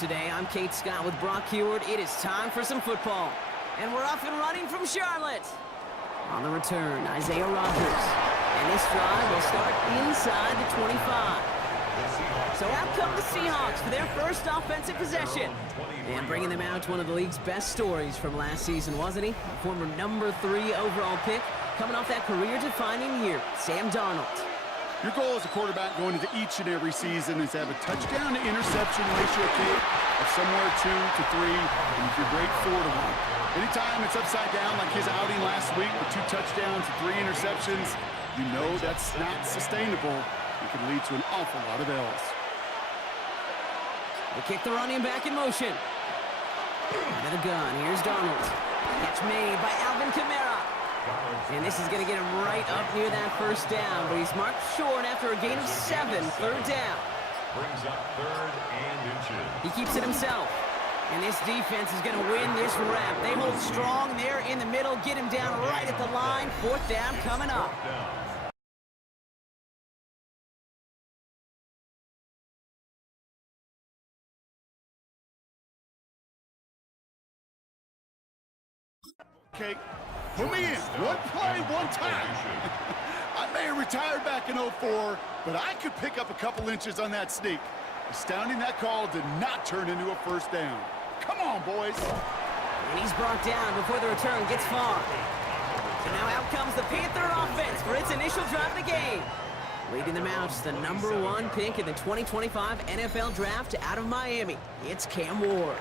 Today, I'm Kate Scott with Brock Heward. It is time for some football. And we're off and running from Charlotte. On the return, Isaiah Rogers. And this drive will start inside the 25. So out come the Seahawks for their first offensive possession. And bringing them out to one of the league's best stories from last season, wasn't he? A former number 3 overall pick, coming off that career-defining year, Sam Darnold. Your goal as a quarterback going into each and every season is to have a touchdown-to-interception ratio, Kate, of somewhere 2 to 3, and if you're great, 4 to 1. Anytime it's upside down like his outing last week with 2 touchdowns and 3 interceptions, you know that's not sustainable. It can lead to an awful lot of L's. They kick the running back in motion. Into the gun. Here's Darnold. Catch made by Alvin Kamara. And this is going to get him right up near that first down, but he's marked short after a gain of 7, third down. Brings up 3rd and inches. He keeps it himself. And this defense is going to win this rep. They hold strong there in the middle, get him down right at the line. 4th down coming up. Okay, put me in. One play, one time. I may have retired back in 04, but I could pick up a couple inches on that sneak. Astounding that call did not turn into a first down. Come on, boys. And he's brought down before the return gets far. So now out comes the Panther offense for its initial drive of the game. Leading them out is the #1 pick in the 2025 NFL Draft out of Miami. It's Cam Ward.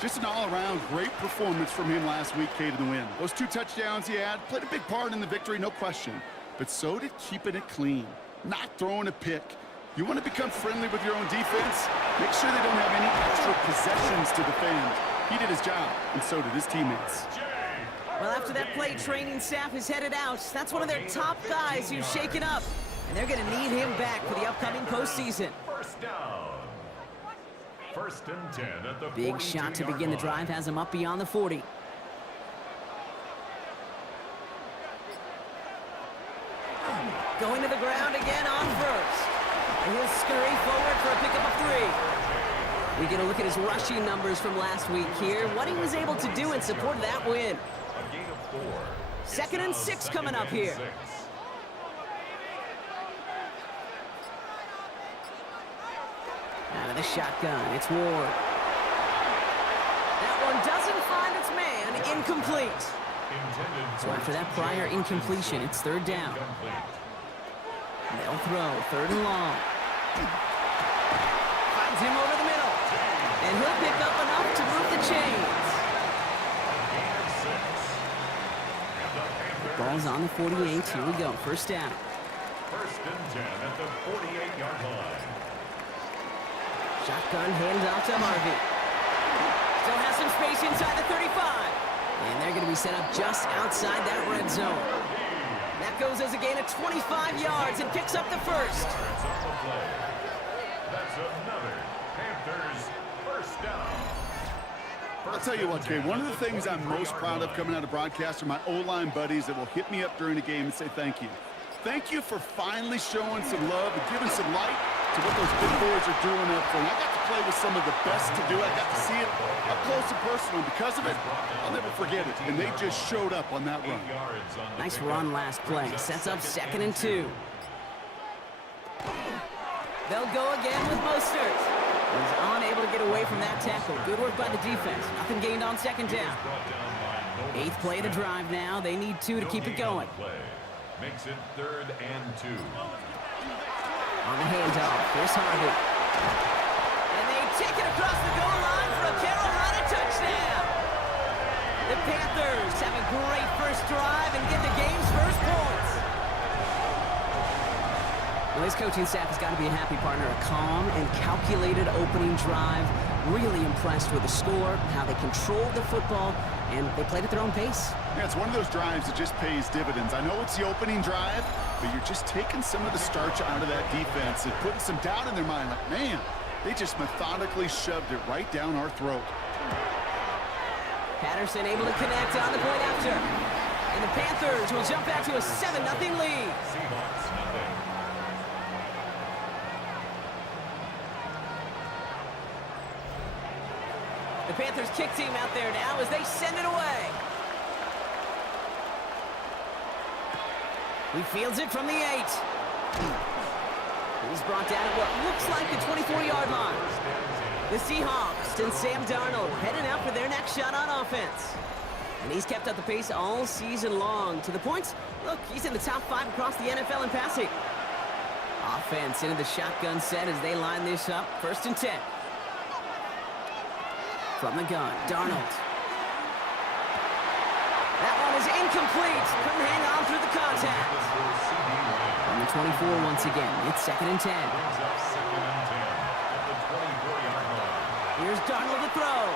Just an all-around great performance from him last week, Kate, in the win. Those 2 touchdowns he had played a big part in the victory, no question. But so did keeping it clean, not throwing a pick. You want to become friendly with your own defense? Make sure they don't have any extra possessions to defend. He did his job, and so did his teammates. Well, after that play, training staff is headed out. That's one of their top guys who's shaken up. And they're going to need him back for the upcoming postseason. First down. First and 10 at the Big shot to begin the drive has him up beyond the 40. Going to the ground again on first. And he'll scurry forward for a pickup of 3. We get a look at his rushing numbers from last week here. What he was able to do in support of that win. A gain of 4. Second and 6 coming up here. Out of the shotgun, it's Ward. That one doesn't find its man, incomplete. So after that prior incompletion, it's third down. They'll throw, third and long. Finds him over the middle. And he'll pick up enough to move the chains. The ball's on the 48, here we go, first down. First and 10 at the 48-yard line. Shotgun handoff to Harvey. Still has some space inside the 35. And they're going to be set up just outside that red zone. That goes as a gain of 25 yards and picks up the first. That's another Panthers first down. I'll tell you what, Kay, one of the things I'm most proud of coming out of broadcast are my O-line buddies that will hit me up during the game and say thank you. Thank you for finally showing some love and giving some light to what those big boys are doing up front. I got to play with some of the best to do it. I got to see it up close and personal. Because of it, I'll never forget it. And they just showed up on that run. Nice run last play. Sets up second and 2. They'll go again with Mostert. He's unable to get away from that tackle. Good work by the defense. Nothing gained on second down. 8th play of the drive now. They need 2 to keep it going. Makes it third and 2. On the handoff, here's Harvey. And they take it across the goal line for a Carolina touchdown. The Panthers have a great first drive and get the game's first points. Well, his coaching staff has got to be a happy partner. A calm and calculated opening drive. Really impressed with the score, how they controlled the football, and they played at their own pace. Yeah, it's one of those drives that just pays dividends. I know it's the opening drive, but you're just taking some of the starch out of that defense and putting some doubt in their mind. Like, man, they just methodically shoved it right down our throat. Patterson able to connect on the point after. And the Panthers will jump back to a 7-0 lead. Seahawks nothing. The Panthers kick team out there now as they send it away. He fields it from the 8. He's brought down at what looks like the 24-yard line. The Seahawks and Sam Darnold heading out for their next shot on offense. And he's kept up the pace all season long. To the points, look, he's in the top 5 across the NFL in passing. Offense into the shotgun set as they line this up. First and 10. From the gun, Darnold. That one is incomplete. Couldn't hang on through the contact. From the 24 once again, it's second and 10. Here's Darnold to throw.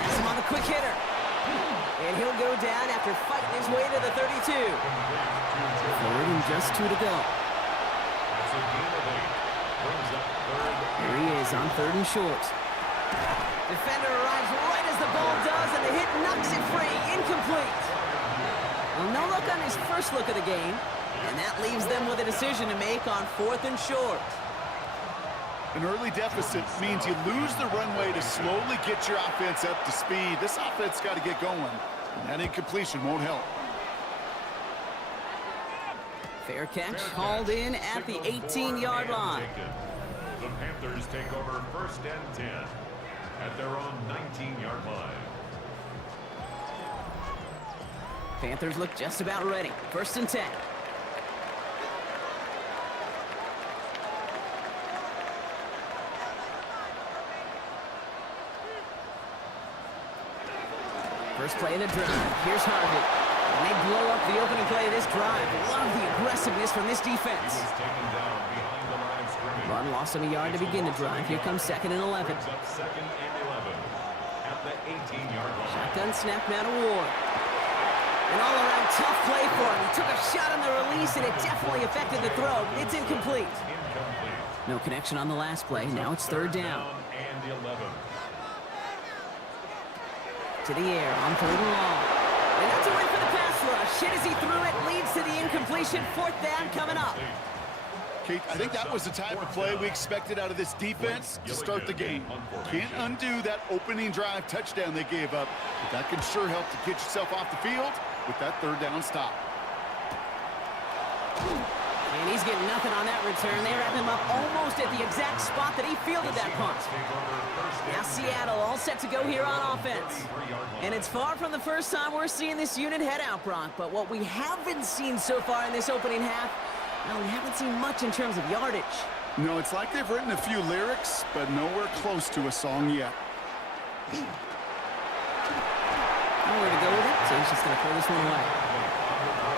That's him on the quick hitter. And he'll go down after fighting his way to the 32. Third and just 2 to go. Here he is on third and short. Defender arrives right as the ball does, and the hit knocks it free. Incomplete. Well, no look on his first look of the game, and that leaves them with a decision to make on fourth and short. An early deficit means you lose the runway to slowly get your offense up to speed. This offense got to get going, and that incompletion won't help. Fair catch hauled in at the 18-yard line. The Panthers take over first and 10 at their own 19-yard line. Panthers look just about ready. First and 10. First play of the drive. Here's Harvey. And they blow up the opening play of this drive. Love the aggressiveness from this defense. He was taken down behind the line of scrimmage. Run Loss of a yard to begin the drive. Here comes 2nd and 11. Brings up 2nd and 11 at the 18-yard line. Shotgun snap now to Ward. An all-around tough play for him. He took a shot on the release, and it definitely affected the throw. It's incomplete. No connection on the last play. Now it's 3rd down. And 11. To the air on 3rd and long. And that's a win for the pass rush. Hit as he threw it, leads to the incompletion. 4th down coming up. Kate, I think that was the type of play we expected out of this defense to start the game. Can't undo that opening drive touchdown they gave up, but that can sure help to get yourself off the field with that 3rd down stop. And he's getting nothing on that return. They wrap him up almost at the exact spot that he fielded that punt. Now Seattle all set to go here on offense. And it's far from the first time we're seeing this unit head out, Brock. But what we haven't seen so far in this opening half, well, we haven't seen much in terms of yardage. No, it's like they've written a few lyrics, but nowhere close to a song yet. Nowhere to go with it, so he's just going to throw this one away.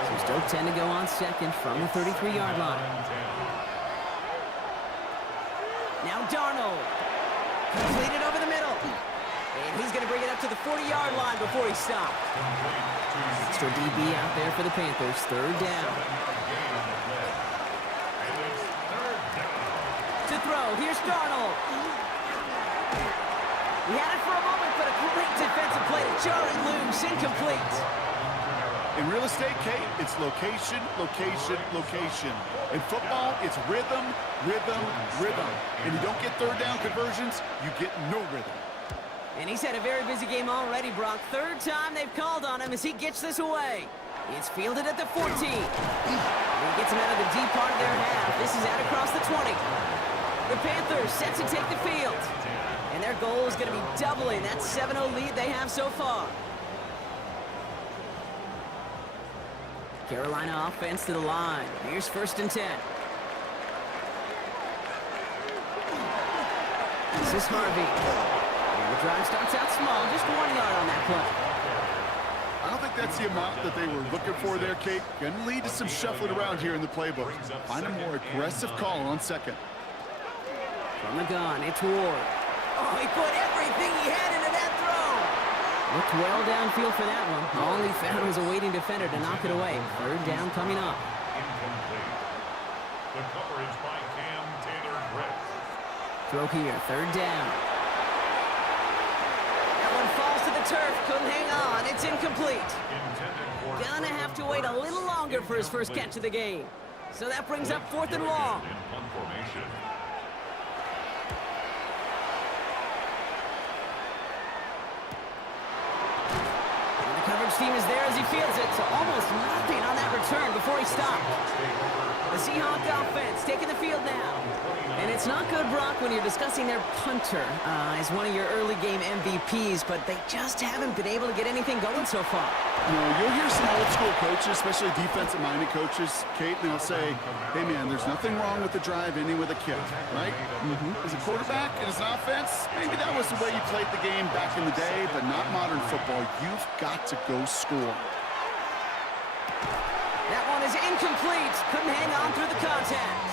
So still 10 to go on 2nd from the 33-yard line. Now Darnold. Completed over the middle. And he's going to bring it up to the 40-yard line before he stopped. Extra DB out there for the Panthers. 3rd down. To throw. Here's Darnold. He had it for a moment, but a great defensive play to Charlie loose. Incomplete. In real estate, Kate, it's location, location, location. In football, it's rhythm, rhythm, rhythm. And you don't get 3rd down conversions, you get no rhythm. And he's had a very busy game already, Brock. 3rd time they've called on him as he gets this away. It's fielded at the 14. And he gets him out of the deep part of their half. This is out across the 20. The Panthers set to take the field. And their goal is going to be doubling that 7-0 lead they have so far. Carolina offense to the line. Here's 1st and 10. This is Harvey. And the drive starts out small, just 1 yard on that play. I don't think that's the amount that they were looking for there, Kate. Going to lead to some shuffling around here in the playbook. Find a more aggressive call on 2nd. From the gun, it's Ward. Oh, he put everything he had into that throw. Looked well downfield for that one. All he found was a waiting defender to knock it away. 3rd down coming up. Incomplete. The coverage by Cam Taylor-Britt. Throw here, 3rd down. That one falls to the turf. Couldn't hang on. It's incomplete. Gonna have to wait a little longer for his first catch of the game. So that brings up 4th and long. In punt formation. Coverage team is there as he fields it, so almost nothing on that return before he stopped. The Seahawks offense taking the field now. And it's not good, Brock, when you're discussing their punter as one of your early game MVPs, but they just haven't been able to get anything going so far. You know, you'll hear some old school coaches, especially defensive-minded coaches, Kate, and they'll say, hey, man, there's nothing wrong with the drive ending with a kick, right? As a quarterback and as an offense, maybe that was the way you played the game back in the day, but not modern football. You've got to go score. That one is incomplete. Couldn't hang on through the contact.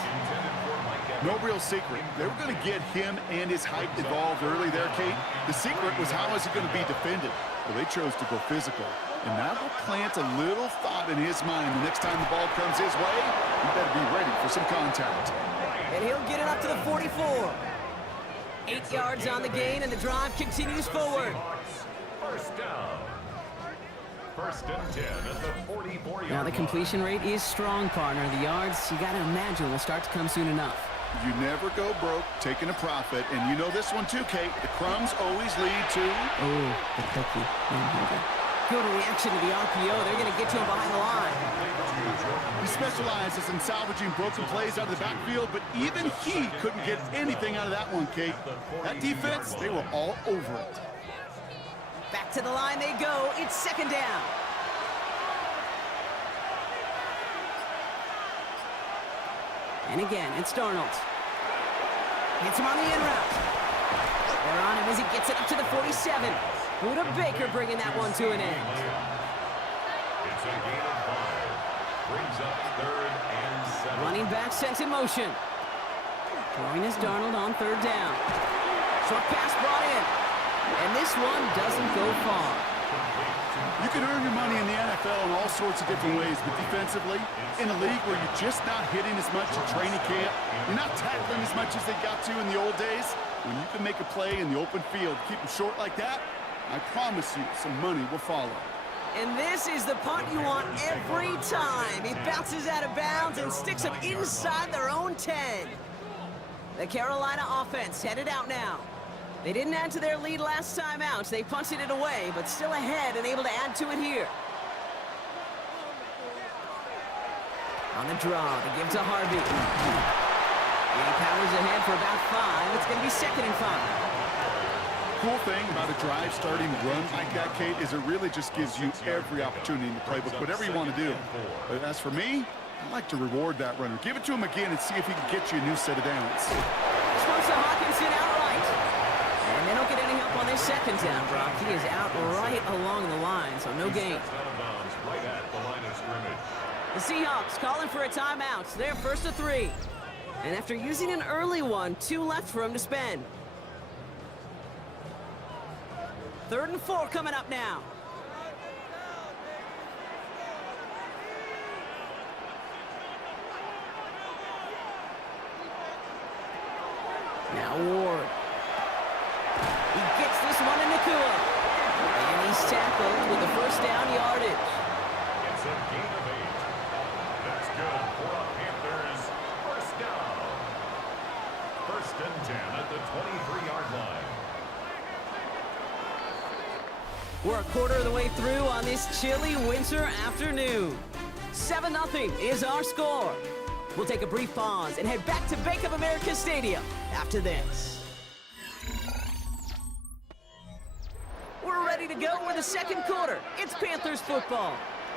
No real secret. They were going to get him and his height involved early there, Kate. The secret was how is he going to be defended? Well, they chose to go physical. And that will plant a little thought in his mind. The next time the ball comes his way, he better be ready for some contact. And he'll get it up to the 44. 8 yards on the gain, and the drive continues forward. First down. 1st and 10 at the 44-yard Now the completion rate is strong, partner. The yards, you got to imagine, will start to come soon enough. You never go broke taking a profit. And you know this one too, Kate. The crumbs always lead to... Oh, the cookie. Good reaction to the RPO. They're going to get to him behind the line. He specializes in salvaging broken plays out of the backfield, but even he couldn't get anything out of that one, Kate. That defense, they were all over it. Back to the line they go. It's 2nd down. And again, it's Darnold. Hits him on the in route. They're on him as he gets it up to the 47. Buda Baker bringing that one to an end. It's a gain of 5. Brings up 3rd and 7. Running back sent in motion. Throwing is Darnold on third down. Short pass brought in. And this one doesn't go far. You can earn your money in the NFL in all sorts of different ways, but defensively, in a league where you're just not hitting as much in training camp, you're not tackling as much as they got to in the old days, when you can make a play in the open field, keep them short like that, I promise you some money will follow. And this is the punt you want every time. He bounces out of bounds and sticks them inside their own 10. The Carolina offense headed out now. They didn't add to their lead last time out. They punted it away, but still ahead and able to add to it here. On the draw, they give to Harvey. He powers ahead for about 5. It's going to be 2nd and 5. Cool thing about a drive starting run like that, Kate, is it really just gives you every opportunity in the playbook, whatever you want to do. But as for me, I like to reward that runner. Give it to him again and see if he can get you a new set of downs. This one's to Hawkinson outright. And they don't get any help on this 2nd down, Brock. He is out right along the line, so no gain. Right at the line of scrimmage. The Seahawks calling for a timeout. They're 1st to 3. And after using an early one, 2 left for him to spend. 3rd and 4 coming up now. Now Ward. He gets this one in Nakua. And he's tackled with the 1st down yardage. It's a gain of 8. That's good for the Panthers. 1st down. 1st and 10 at the 23-yard line. We're a quarter of the way through on this chilly winter afternoon. 7-0 is our score. We'll take a brief pause and head back to Bank of America Stadium after this. We're ready to go with the 2nd quarter. It's Panthers football.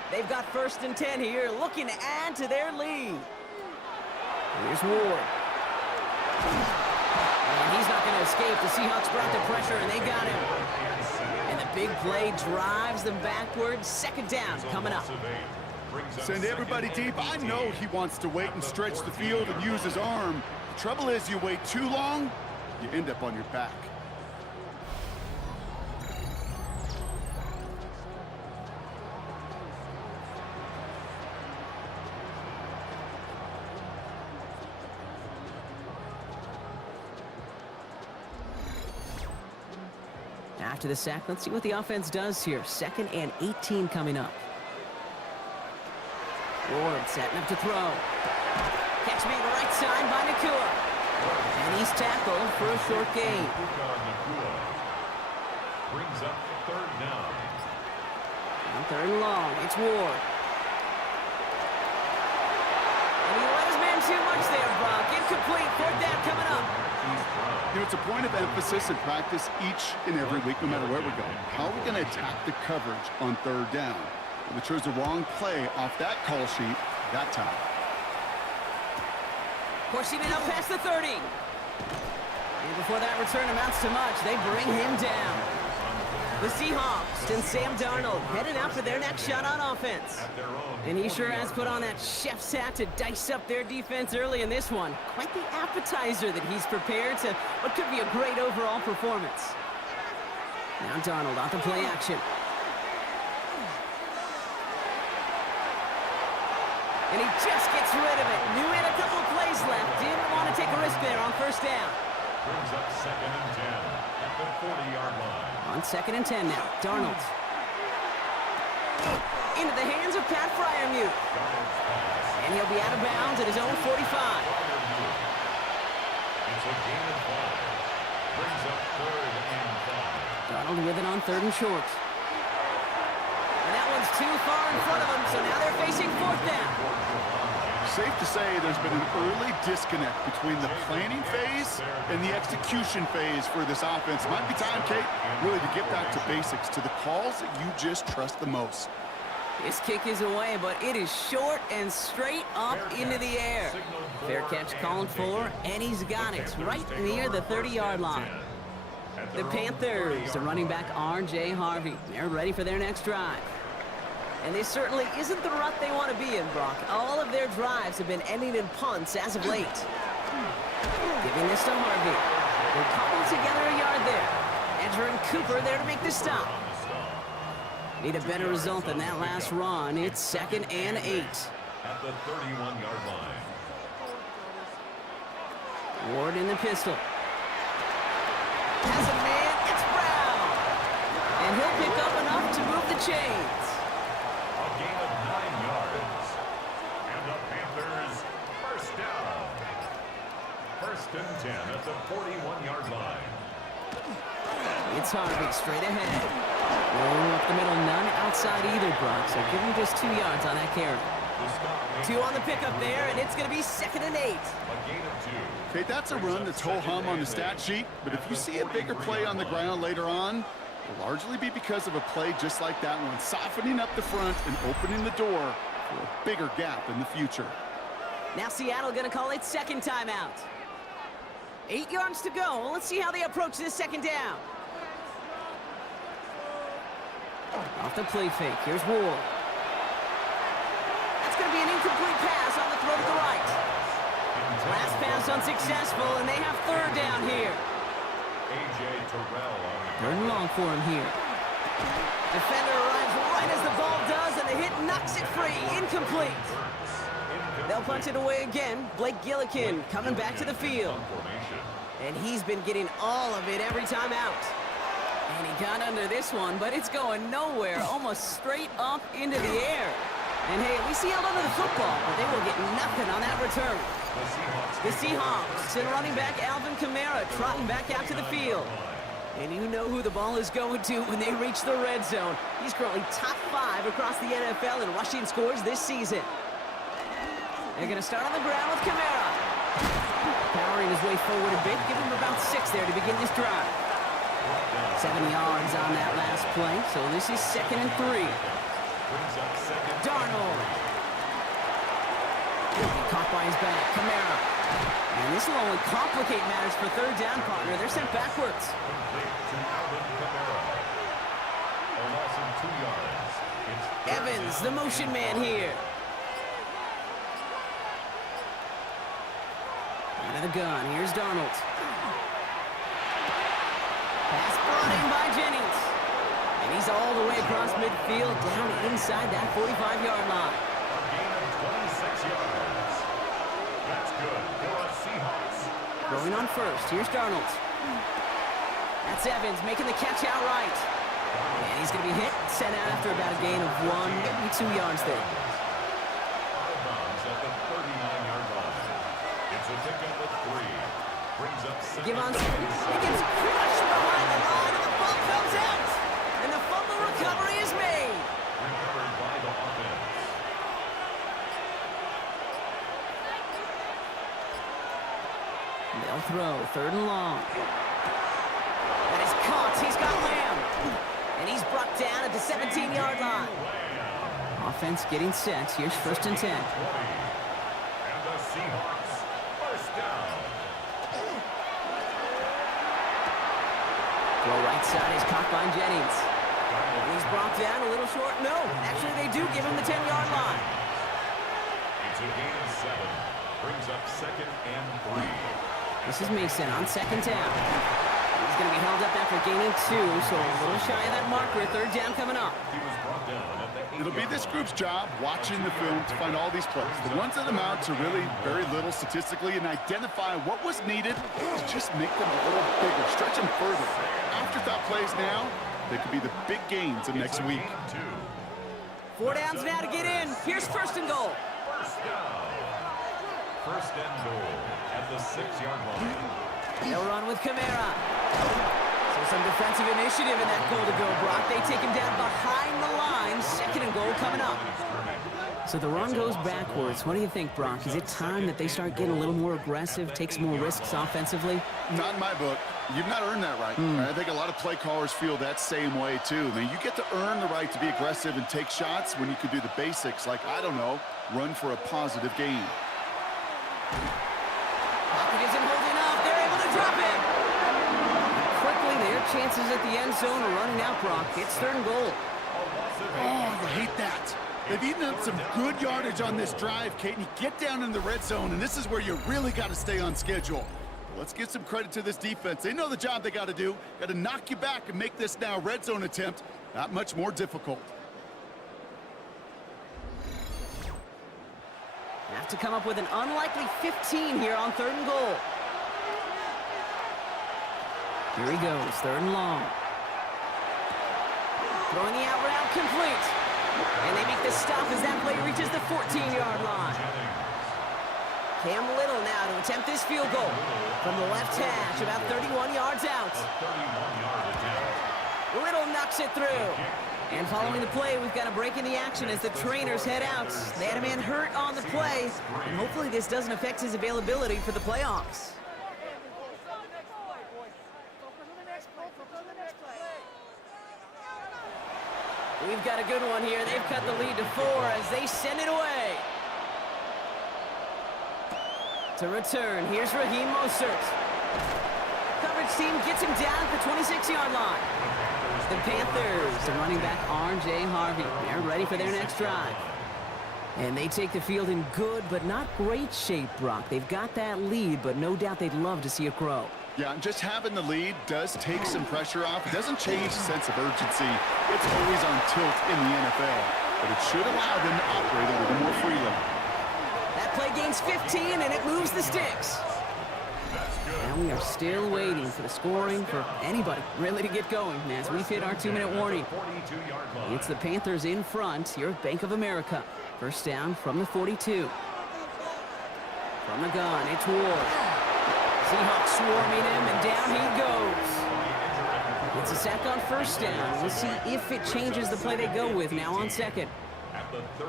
They've got 1st and 10 here, looking to add to their lead. Here's Ward. And he's not going to escape. The Seahawks brought the pressure, and they got him. And the big play drives them backwards. 2nd down coming up. Send everybody deep. I know he wants to wait and stretch the field and use his arm. The trouble is you wait too long, you end up on your back. After the sack, let's see what the offense does here. 2nd and 18 coming up. Ward setting up to throw. Catch me to the right side by Nakua. And he's tackled for a short gain. Brings up 3rd down. On 3rd and long, it's Ward. And he let his man too much there, Brock. Incomplete. 4th down coming up. You know, it's a point of emphasis in practice each and every week, no matter where we go. How are we going to attack the coverage on 3rd down? We chose the wrong play off that call sheet that time. Pushing it up past the 30. And before that return amounts to much, they bring him down. The Seahawks and Sam Darnold heading out for their next shot on offense. And he sure has put on that chef's hat to dice up their defense early in this one. Quite the appetizer that he's prepared to what could be a great overall performance. Now Darnold off the play action. And he just gets rid of it. Knew he had a couple of plays left. Didn't want to take a risk there on 1st down. Brings up 2nd and 10 at the 40-yard line. On 2nd and 10 now. Darnold. Into the hands of Pat Freiermuth. And he'll be out of bounds at his own 45. It's a gain of 5. Brings up 3rd and 5. Darnold with it on 3rd and short. And that one's too far in front of him, so now they're facing 4th down. Safe to say there's been an early disconnect between the planning phase and the execution phase for this offense. Might be time, Kate, really to get back to basics, to the calls that you just trust the most. His kick is away, but it is short and straight up into the air. Fair catch called for, and he's got it right near the 30-yard line. The Panthers, the running back R.J. Harvey, they're ready for their next drive. And this certainly isn't the rut they want to be in, Brock. All of their drives have been ending in punts as of late. Giving this to Harvey. They're cobbled together a yard there. Edger and Cooper there to make the stop. Need a better result than that last run. It's 2nd and 8. At the 31-yard line. Ward in the pistol. Has a man. It's Brown. And he'll pick up enough to move the chains. A gain of 9 yards. And the Panthers first down. 1st and 10 at the 41-yard line. It's Harvey straight ahead. Rolling up the middle, none outside either, Brock. So give him just 2 yards on that carry. 2 on the pickup there, and it's going to be 2nd and 8. A gain of 2. Okay, that's a run that's ho-hum on the stat sheet, but if you see a bigger play on the ground later on, it'll largely be because of a play just like that one, softening up the front and opening the door for a bigger gap in the future. Now Seattle going to call it 2nd timeout. 8 yards to go. Let's see how they approach this 2nd down. Off the play fake. Here's Ward. That's going to be an incomplete pass on the throw to the right. Last pass unsuccessful, and they have 3rd down here. A.J. Terrell on 3rd and long for him here. Defender arrives right as the ball does, and the hit knocks it free. Incomplete. They'll punch it away again. Blake Gillikin coming back to the field. And he's been getting all of it every time out. And he got under this one, but it's going nowhere, almost straight up into the air. And hey, at least he held onto the football, but they will get nothing on that return. The Seahawks and running back Alvin Kamara trotting back out to the field. And you know who the ball is going to when they reach the red zone. He's currently top 5 across the NFL in rushing scores this season. They're going to start on the ground with Kamara. Powering his way forward a bit, give him about 6 there to begin this drive. 7 yards on that last play, so this is 2nd and 3. Darnold. Caught by his back, Kamara. And this will only complicate matters for 3rd down, partner. They're sent backwards. Evans, the motion man here. Out of the gun, here's Darnold. Pass brought in by Jennings. And he's all the way across midfield, down inside that 45-yard line. A gain of 26 yards. That's good for the Seahawks. Going on first, here's Darnold. That's Evans making the catch outright. And he's going to be hit, sent out after about a gain of 1, maybe 2 yards there. Out of bounds at the 39-yard line. It's a pickup of 3. Brings up 2nd. Gibbons, he gets crushed behind the line, and the ball comes out. And the fumble recovery is made. Recovered by the offense. They'll throw, 3rd and long. That is caught, he's got Lamb. And he's brought down at the 17-yard line. Offense getting set, here's 1st and 10. And the Seahawks first down. Throw right side is caught by Jennings. And he's brought down a little short. No, actually they do give him the 10-yard line. It's a gain of 7. Brings up 2nd and 3. This is Mason on 2nd down. He's going to be held up after gaining 2, so a little shy of that marker. 3rd down coming up. He was brought down at the 8-yard It'll be this group's job watching the film to find all these plays. The ones that amount to really very little statistically and identify what was needed to just make them a little bigger, stretch them further. Afterthought plays now, they could be the big gains of next week. 4 downs now to get in. Here's 1st and goal. First down. 1st and goal at the 6-yard line. They'll run with Kamara. So some defensive initiative in that goal to go, Brock. They take him down behind the line. 2nd and goal coming up. So the run goes backwards. What do you think, Brock? Is it time that they start getting a little more aggressive, take some more risks offensively? Not in my book. You've not earned that right. I think a lot of play callers feel that same way, too. I mean, you get to earn the right to be aggressive and take shots when you could do the basics, like, I don't know, run for a positive gain. Pocket isn't holding up. They're able to drop it. Quickly, their chances at the end zone are running out, Brock. It's 3rd and goal. Oh, I hate that. They've eaten up some good yardage on this drive, Kate, and you get down in the red zone, and this is where you really got to stay on schedule. Let's give some credit to this defense. They know the job they got to do. Got to knock you back and make this now red zone attempt that much more difficult. Have to come up with an unlikely 15 here on 3rd and goal. Here he goes, 3rd and long. Throwing the out route complete. And they make the stop as that play reaches the 14-yard line. Cam Little now to attempt this field goal from the left hash, about 31 yards out. Little knocks it through. And following the play, we've got a break in the action as the trainers head out. They had a man hurt on the play, and hopefully this doesn't affect his availability for the playoffs. We've got a good one here. They've cut the lead to 4 as they send it away. To return, here's Raheem Mostert. Coverage team gets him down at the 26-yard line. The Panthers, the running back R.J. Harvey. They're ready for their next drive. And they take the field in good but not great shape, Brock. They've got that lead, but no doubt they'd love to see it grow. Yeah, and just having the lead does take some pressure off. It doesn't change the sense of urgency. It's always on tilt in the NFL, but it should allow them to operate a little more freely. That play gains 15, and it moves the sticks. And we are still waiting for the scoring for anybody really to get going as we've hit our 2-minute warning. It's the Panthers in front here at Bank of America. First down from the 42. From the gun, it's Ward. Seahawks swarming him, and down he goes. It's a sack on first down. We'll see if it changes the play they go with now on second.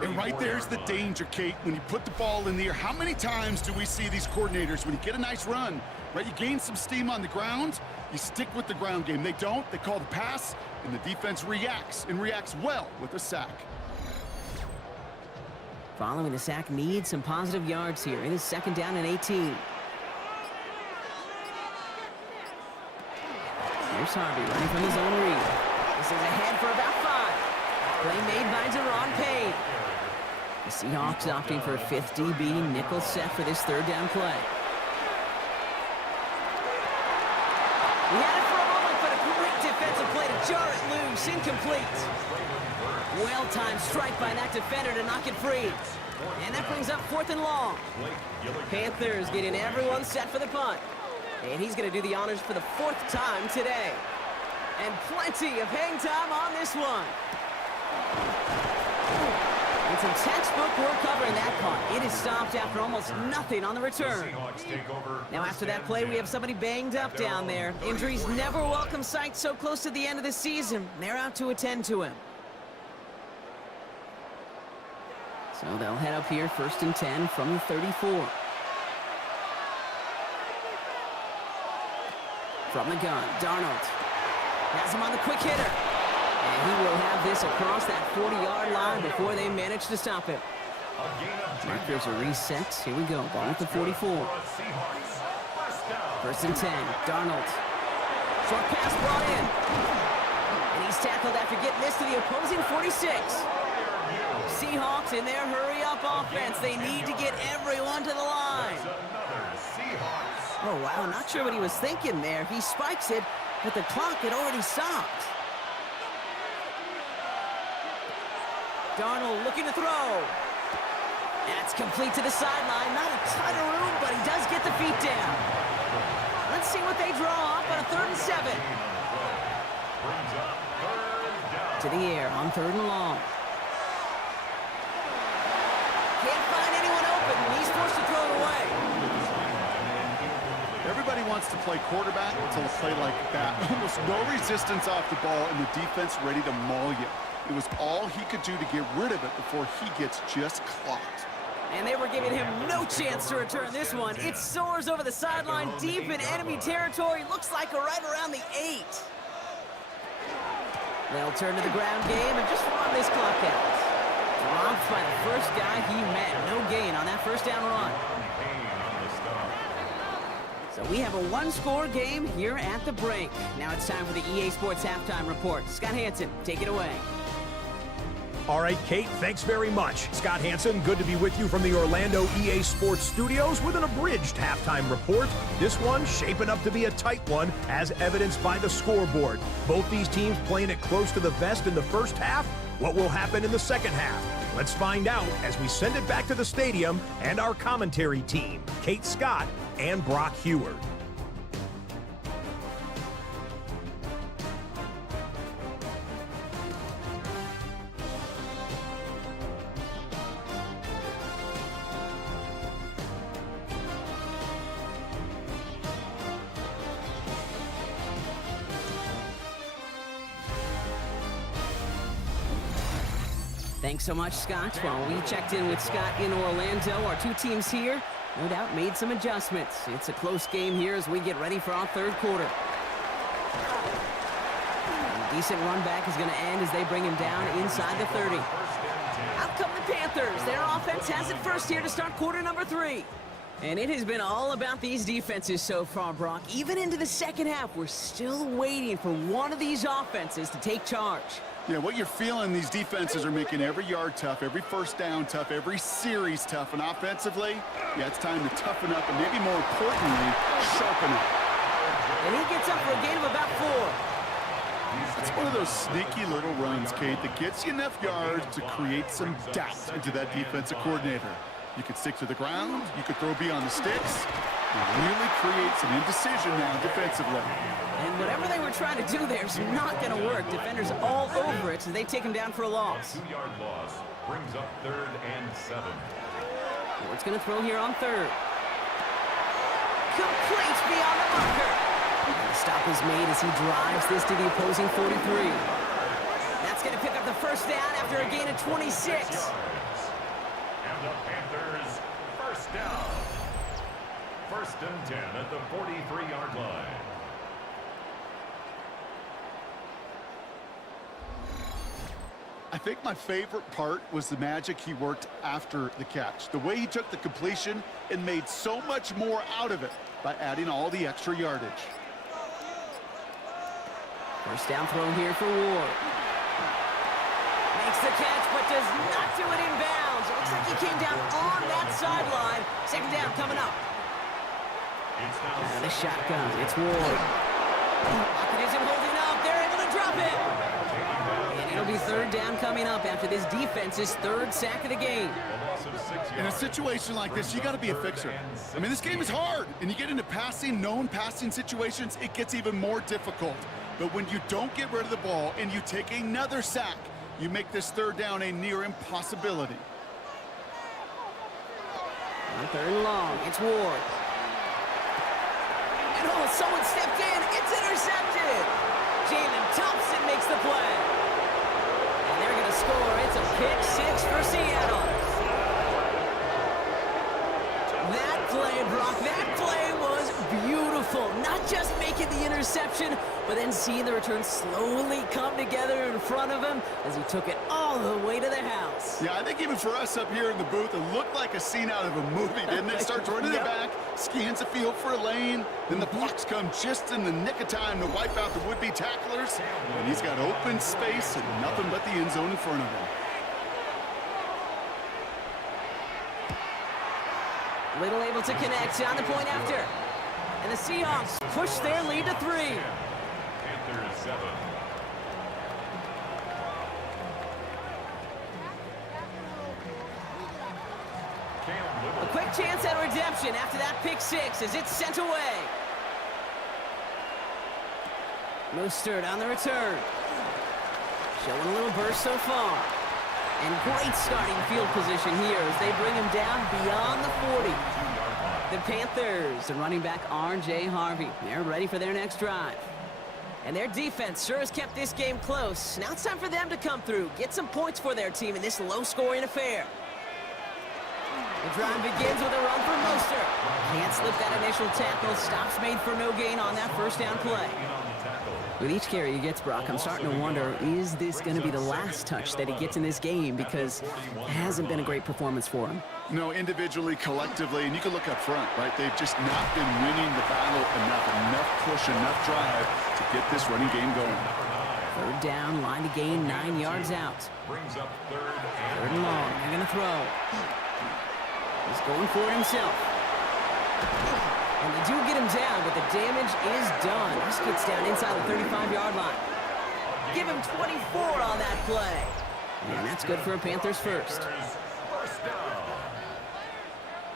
And right there's the danger, Kate. When you put the ball in the air, how many times do we see these coordinators, when you get a nice run, right, you gain some steam on the ground, you stick with the ground game. They don't, they call the pass, and the defense reacts, and reacts well with a sack. Following the sack needs some positive yards here. It is second down and 18. Here's Harvey running from his own read. This is ahead for about 5. Play made by Deron Payne. The Seahawks opting for a 5th DB nickel set for this 3rd down play. We had it for a moment, but a great defensive play to jar it loose. Incomplete. Well-timed strike by that defender to knock it free. And that brings up 4th and long. Panthers getting everyone set for the punt. And he's going to do the honors for the 4th time today. And plenty of hang time on this one. It's a textbook work covering that punt. It is stopped after almost nothing on the return. Now after that play, we have somebody banged up down there. Injuries never welcome sight so close to the end of the season. They're out to attend to him. So they'll head up here, 1st and 10 from the 34. From the gun, Darnold has him on the quick hitter. And he will have this across that 40-yard line before they manage to stop him. Markers are reset. Here we go, ball at the 44. 1st and 10, Darnold. Short pass brought in. And he's tackled after getting this to the opposing 46. Seahawks in their hurry-up offense. They need to get everyone to the line. Oh, wow, not sure what he was thinking there. He spikes it, but the clock had already stopped. Darnold looking to throw. That's complete to the sideline. Not a ton of room, but he does get the feet down. Let's see what they draw up on a 3rd and 7. To the air on 3rd and long. Can't find anyone open, and he's forced to throw it away. Everybody wants to play quarterback until a play like that. Almost no resistance off the ball, and the defense ready to maul you. It was all he could do to get rid of it before he gets just clocked. And they were giving him no chance to return this one. It soars over the sideline deep in enemy territory. Looks like right around the 8. They'll turn to the ground game and just run this clock out. Dropped by the first guy he met. No gain on that 1st down run. So we have a 1-score game here at the break. Now it's time for the EA Sports Halftime Report. Scott Hansen, take it away. All right, Kate, thanks very much. Scott Hansen, good to be with you from the Orlando EA Sports Studios with an abridged halftime report. This one shaping up to be a tight one, as evidenced by the scoreboard. Both these teams playing it close to the vest in the first half. What will happen in the second half? Let's find out as we send it back to the stadium and our commentary team, Kate Scott and Brock Heward. Thanks so much, Scott. While we checked in with Scott in Orlando, our two teams here, no doubt, made some adjustments. It's a close game here as we get ready for our third quarter. A decent run back is going to end as they bring him down inside the 30. Out come the Panthers. Their offense has it first here to start quarter number 3. And it has been all about these defenses so far, Brock. Even into the second half, we're still waiting for one of these offenses to take charge. Yeah, what you're feeling, these defenses are making every yard tough, every first down tough, every series tough. And offensively, yeah, it's time to toughen up and maybe more importantly, sharpen up. And he gets up for a gain of about 4. It's one of those sneaky little runs, Kate, that gets you enough yards to create some doubt into that defensive coordinator. You could stick to the ground, you could throw beyond the sticks, and really create some indecision now defensively. And whatever they were trying to do there is not going to work. Defenders all over it, so they take him down for a loss. 2-yard loss brings up 3rd and 7. Ward's going to throw here on 3rd. Complete beyond the marker. The stop is made as he drives this to the opposing 43. That's going to pick up the first down after a gain of 26. And the Panthers first down. 1st and 10 at the 43-yard line. I think my favorite part was the magic he worked after the catch. The way he took the completion and made so much more out of it by adding all the extra yardage. First down throw here for Ward. Makes the catch, but does not do it in bounds. It looks like he came down on that sideline. Second down coming up. Out of the shotgun, it's Ward. Pocket isn't holding up. They're able to drop it. And it'll be 3rd down coming up after this defense's 3rd sack of the game. In a situation like this, you got to be a fixer. I mean, this game is hard, and you get into passing, known passing situations, it gets even more difficult. But when you don't get rid of the ball and you take another sack, you make this 3rd down a near impossibility. On 3rd and long, it's Ward. And oh, someone stepped in. It's intercepted. Jalen Thompson makes the play. And they're going to score. It's a pick 6 for Seattle. That play, Brock, that play was beautiful. Not just making the interception, but then seeing the return slowly come together in front of him as he took it all the way to the house. Yeah, I think even for us up here in the booth, it looked like a scene out of a movie, didn't it? Starts running it back, scans the field for a lane, then the blocks come just in the nick of time to wipe out the would-be tacklers, and he's got open space and nothing but the end zone in front of him. Little able to connect on the point after. And the Seahawks push their lead to 3. Panthers 7. A quick chance at redemption after that pick 6 as it's sent away. Mostert on the return. Showing a little burst so far. And great starting field position here as they bring him down beyond the 40. The Panthers, the running back R.J. Harvey, they're ready for their next drive. And their defense sure has kept this game close. Now it's time for them to come through, get some points for their team in this low-scoring affair. The drive begins with a run for Mostert. Can't slip that initial tackle. Stops made for no gain on that first down play. With each carry he gets, Brock, I'm starting to wonder, is this going to be the last touch that he gets in this game? Because it hasn't been a great performance for him. No, individually, collectively, and you can look up front, right? They've just not been winning the battle enough push, enough drive to get this running game going. Third down, line to gain 9 yards out. Brings up third Third and long, they're going to throw. He's going for it himself. And they do get him down, but the damage is done. This gets down inside the 35-yard line. Give him 24 on that play. And that's good for a Panthers first. First down.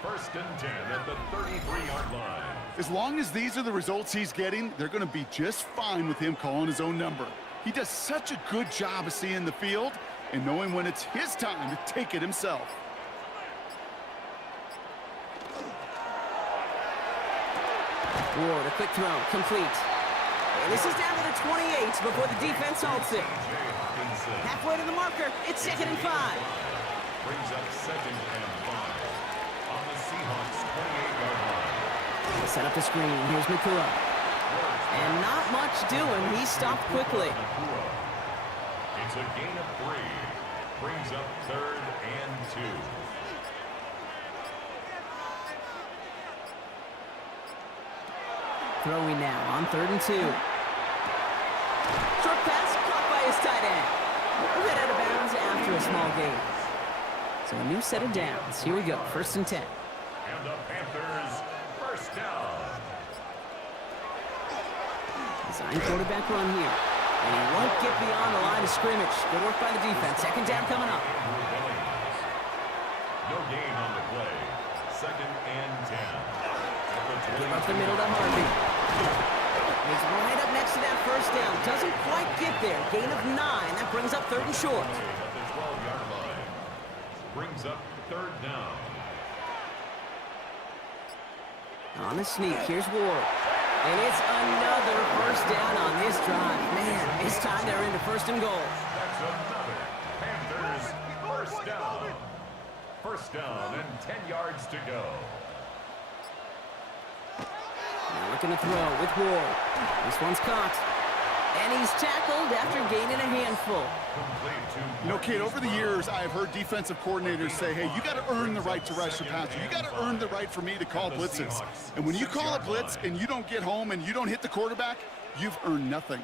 First and 10 at the 33-yard line. As long as these are the results he's getting, they're going to be just fine with him calling his own number. He does such a good job of seeing the field and knowing when it's his time to take it himself. Ward, a quick throw, complete. And this is down to the 28 before the defense halts it. Halfway to the marker, it's 2nd and 5. Brings up 2nd and 5 on the Seahawks 28-yard line. Set up the screen, here's Nakua. And not much doing, he stopped quickly. It's a gain of 3. Brings up 3rd and 2. Throwing now on 3rd and 2. Short pass caught by his tight end. We'll get out of bounds after a small gain. So a new set of downs. Here we go, 1st and 10. And the Panthers first down. Design quarterback run here. And he won't get beyond the line of scrimmage. Good work by the defense. 2nd down coming up. No gain on the play. 2nd and 10. Give up the middle to Harvey. He's right up next to that 1st down. Doesn't quite get there. Gain of 9. That brings up 3rd and short. At the 12-yard line. Brings up 3rd down. On the sneak, here's Ward. And it's another 1st down on this drive. Man, this time they're into 1st and goal. That's another Panthers first down. 1st down and 10 yards to go. Now looking to throw with Ward. This one's caught. And he's tackled after gaining a handful. You know, Kate, over the years, I've heard defensive coordinators say, hey, you got to earn the right to rush your passer. You got to earn the right for me to call blitzes. And when you call a blitz and you don't get home and you don't hit the quarterback, you've earned nothing.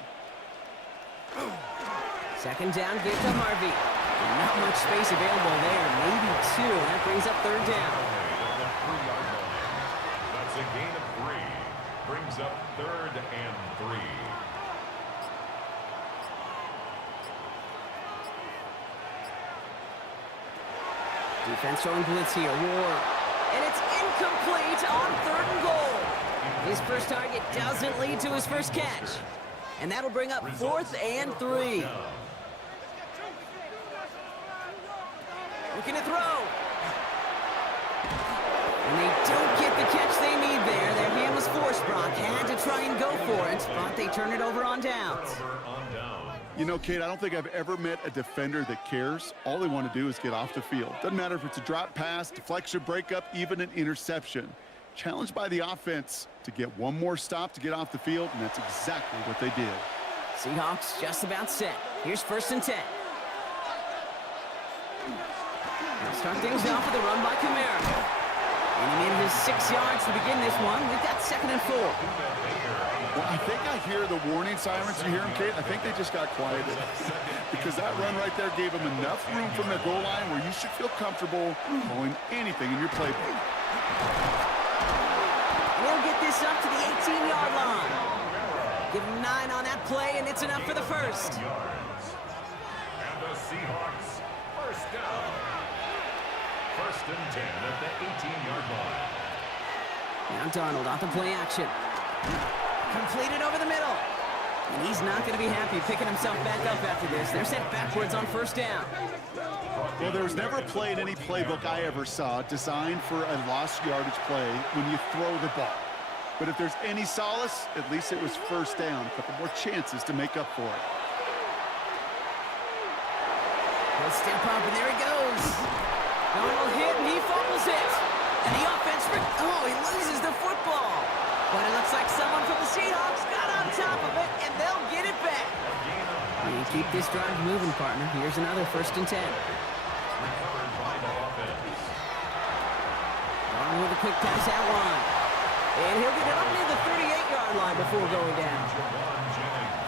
2nd down, give to Harvey. And not much space available there. Maybe 2. That brings up 3rd down. That's a gain of 3. Brings up 3rd and 3. Defense showing blitz here. Ward. And it's incomplete on 3rd and goal. His first target doesn't lead to his first catch. And that'll bring up 4th and 3. Looking to throw. And they don't get the catch they need there. Their hand was forced. Brock had to try and go for it, but they turn it over on downs. You know, Kate, I don't think I've ever met a defender that cares. All they want to do is get off the field. Doesn't matter if it's a drop pass, deflection, breakup, even an interception. Challenged by the offense to get one more stop to get off the field, and that's exactly what they did. Seahawks just about set. Here's 1st and 10. They'll start things off with a run by Kamara. And he made his 6 yards to begin this one. We've got 2nd and 4. Well, I think I hear the warning sirens. You hear them, Kate? I think they just got quieted. Because that run right there gave them enough room from their goal line where you should feel comfortable calling anything in your playbook. We'll get this up to the 18-yard line. Give him 9 on that play, and it's enough for the first. And the Seahawks first down. 1st and 10 at the 18-yard line. Now Darnold off the play action. Completed over the middle. And he's not going to be happy picking himself back up after this. They're sent backwards on 1st down. Well, there was never a play in any playbook I ever saw designed for a lost yardage play when you throw the ball. But if there's any solace, at least it was 1st down. A couple more chances to make up for it. He'll step up, and there he goes. Darnold hit, and he fumbles it. And the offense, he loses the football. But it looks like someone from the Seahawks got on top of it, and they'll get it back. And keep this drive moving, partner. Here's another 1st and 10. Darnold with a quick pass out wide. And he'll get it up near the 38-yard line before going down.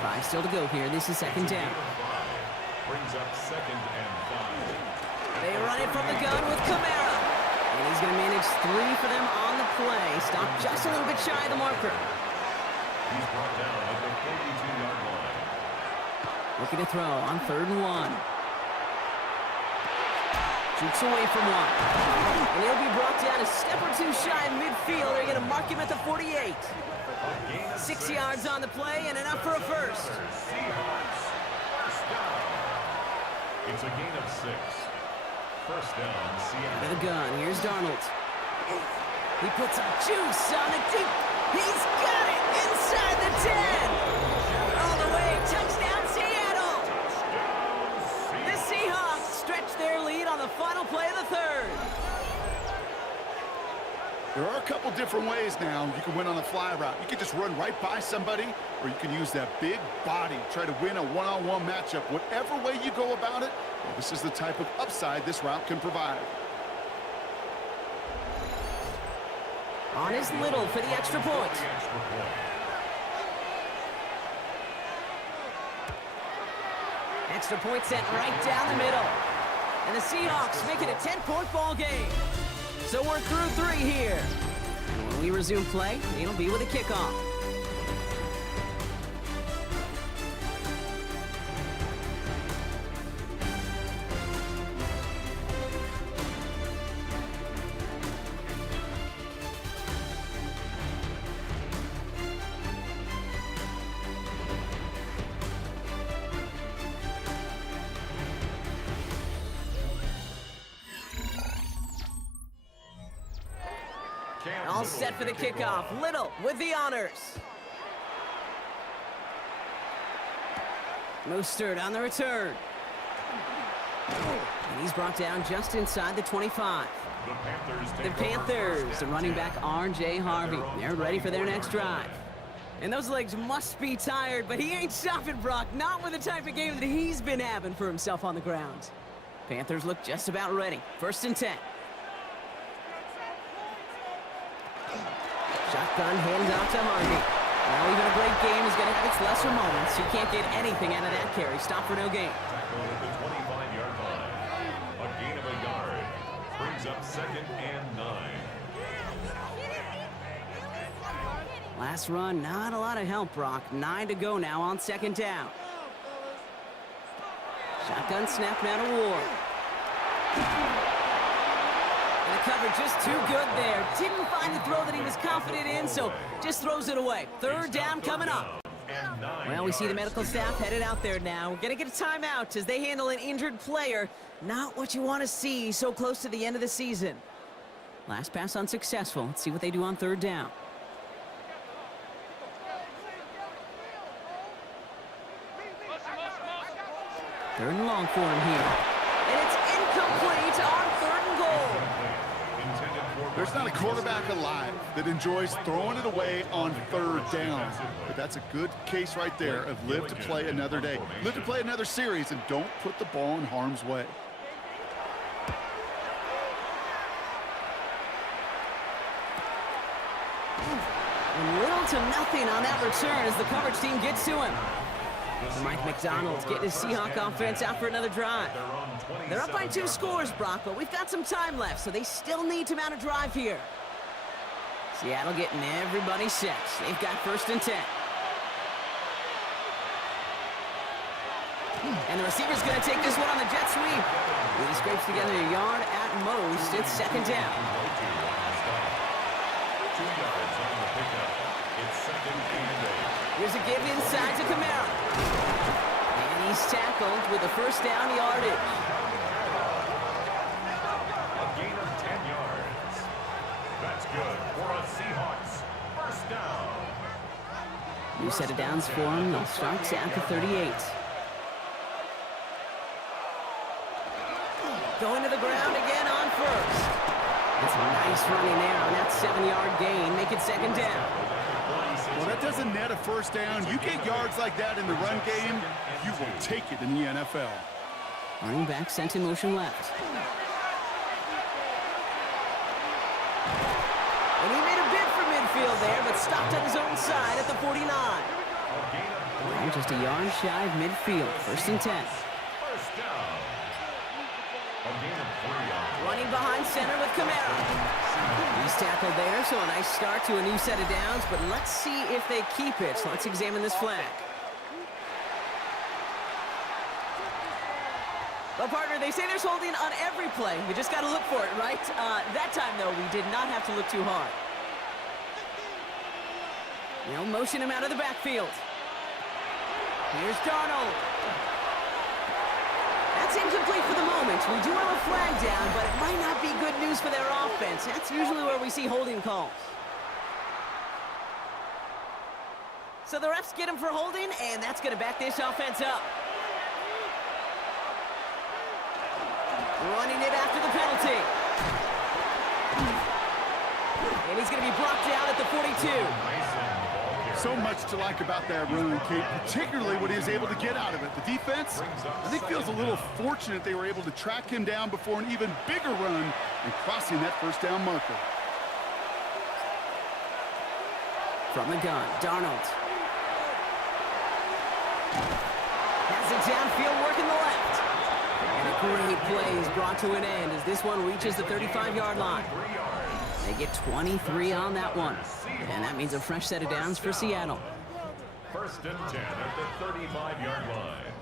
5 still to go here. This is second down. Brings up 2nd and 5. They run it from the gun with Kamara. And he's going to manage 3 for them on the play. Stop just a little bit shy of the marker. He's brought down at the 42-yard line. Looking to throw on 3rd and 1. Shoots away from one. And he'll be brought down a step or 2 shy of midfield. They're going to mark him at the 48. 6 yards on the play and enough for a first. Seahawks, first down. It's a gain of 6. First down, Seattle. To the gun. Here's Darnold. He puts some juice on the deep. He's got it inside the 10. All the way. Touchdown, Seattle. The Seahawks stretch their lead on the final play of the 3rd. There are a couple different ways now. You can win on a fly route. You can just run right by somebody, or you can use that big body, try to win a one-on-one matchup. Whatever way you go about it, well, this is the type of upside this route can provide. On is Little for the extra point. Extra point sent right down the middle. And the Seahawks make it a 10-point ball game. So we're through 3 here. And when we resume play, it'll be with a kickoff. All set for the kickoff. Little with the honors. Mostert on the return. And he's brought down just inside the 25. The Panthers, the running back R.J. Harvey. They're ready for their next drive. And those legs must be tired, but he ain't stopping, Brock. Not with the type of game that he's been having for himself on the ground. Panthers look just about ready. 1st and 10. Shotgun handoff to Harvey. Now even a great game is going to have its lesser moments. You can't get anything out of that carry. Stop for no gain. Tackle at the 25-yard line. A gain of a yard. Brings up 2nd and 9. Last run, not a lot of help, Brock. 9 to go now on 2nd down. Shotgun snap now to Ward. And the coverage just too good there. Didn't find the throw that he was confident in, so just throws it away. 3rd down coming up. Well, we see the medical staff headed out there now. We're going to get a timeout as they handle an injured player. Not what you want to see so close to the end of the season. Last pass unsuccessful. Let's see what they do on 3rd down. 3rd and long for him here. And it's incomplete on 3rd and goal. There's not a quarterback alive that enjoys throwing it away on 3rd down. But that's a good case right there of live to play another day. Live to play another series and don't put the ball in harm's way. And little to nothing on that return as the coverage team gets to him. And Mike McDonald's getting his Seahawk offense out for another drive. They're up by 2 scores, Brock, but we've got some time left, so they still need to mount a drive here. Seattle getting everybody set. They've got 1st and 10. And the receiver's going to take this one on the jet sweep. He scrapes together a yard at most. It's 2nd down. 2 yards on the pickup. It's 2nd and 8. Here's a give inside to Kamara. And he's tackled with the 1st down yardage. A gain of 10 yards. That's good for a Seahawks 1st down. New set of downs for him. They'll start at the 38. Going to the ground again on 1st. That's a nice running there on that 7-yard gain. Make it 2nd down. Well, that doesn't net a 1st down. You get yards like that in the run game, you will take it in the NFL. Running back sent in motion left. And he made a bid for midfield there, but stopped on his own side at the 49. Well, just a yard shy of midfield. 1st and 10. First down. A gain of 3 on Running behind center with Kamara. He's tackled there, so a nice start to a new set of downs, but let's see if they keep it. So let's examine this flag. Well, partner, they say there's holding on every play. You just got to look for it, right? That time, though, we did not have to look too hard. They'll motion him out of the backfield. Here's Darnold. That's incomplete for the moment. We do have a flag down, but it might not be good news for their offense. That's usually where we see holding calls. So the refs get him for holding, and that's going to back this offense up. Running it after the penalty. And he's going to be blocked out at the 42. So much to like about that run, Kate, particularly what he was able to get out of it. The defense, I think, feels a little fortunate they were able to track him down before an even bigger run and crossing that 1st down marker. From the gun, Darnold. Has it downfield, working the left. And a great play is brought to an end as this one reaches the 35-yard line. They get 23 on that one. And that means a fresh set of downs for Seattle. 1st and 10 at the 35-yard line.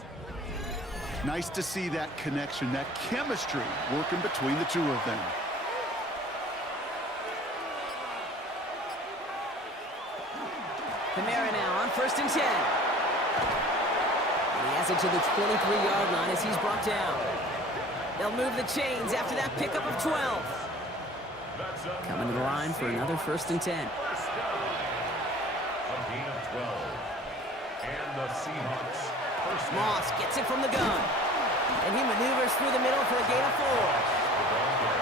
Nice to see that connection, that chemistry working between the two of them. Kamara now on 1st and 10. And he has it to the 23-yard line as he's brought down. They'll move the chains after that pickup of 12. Coming to the line for another 1st and 10. First down. A gain of 12. And the Seahawks. First down. Moss gets it from the gun. And he maneuvers through the middle for a gain of 4.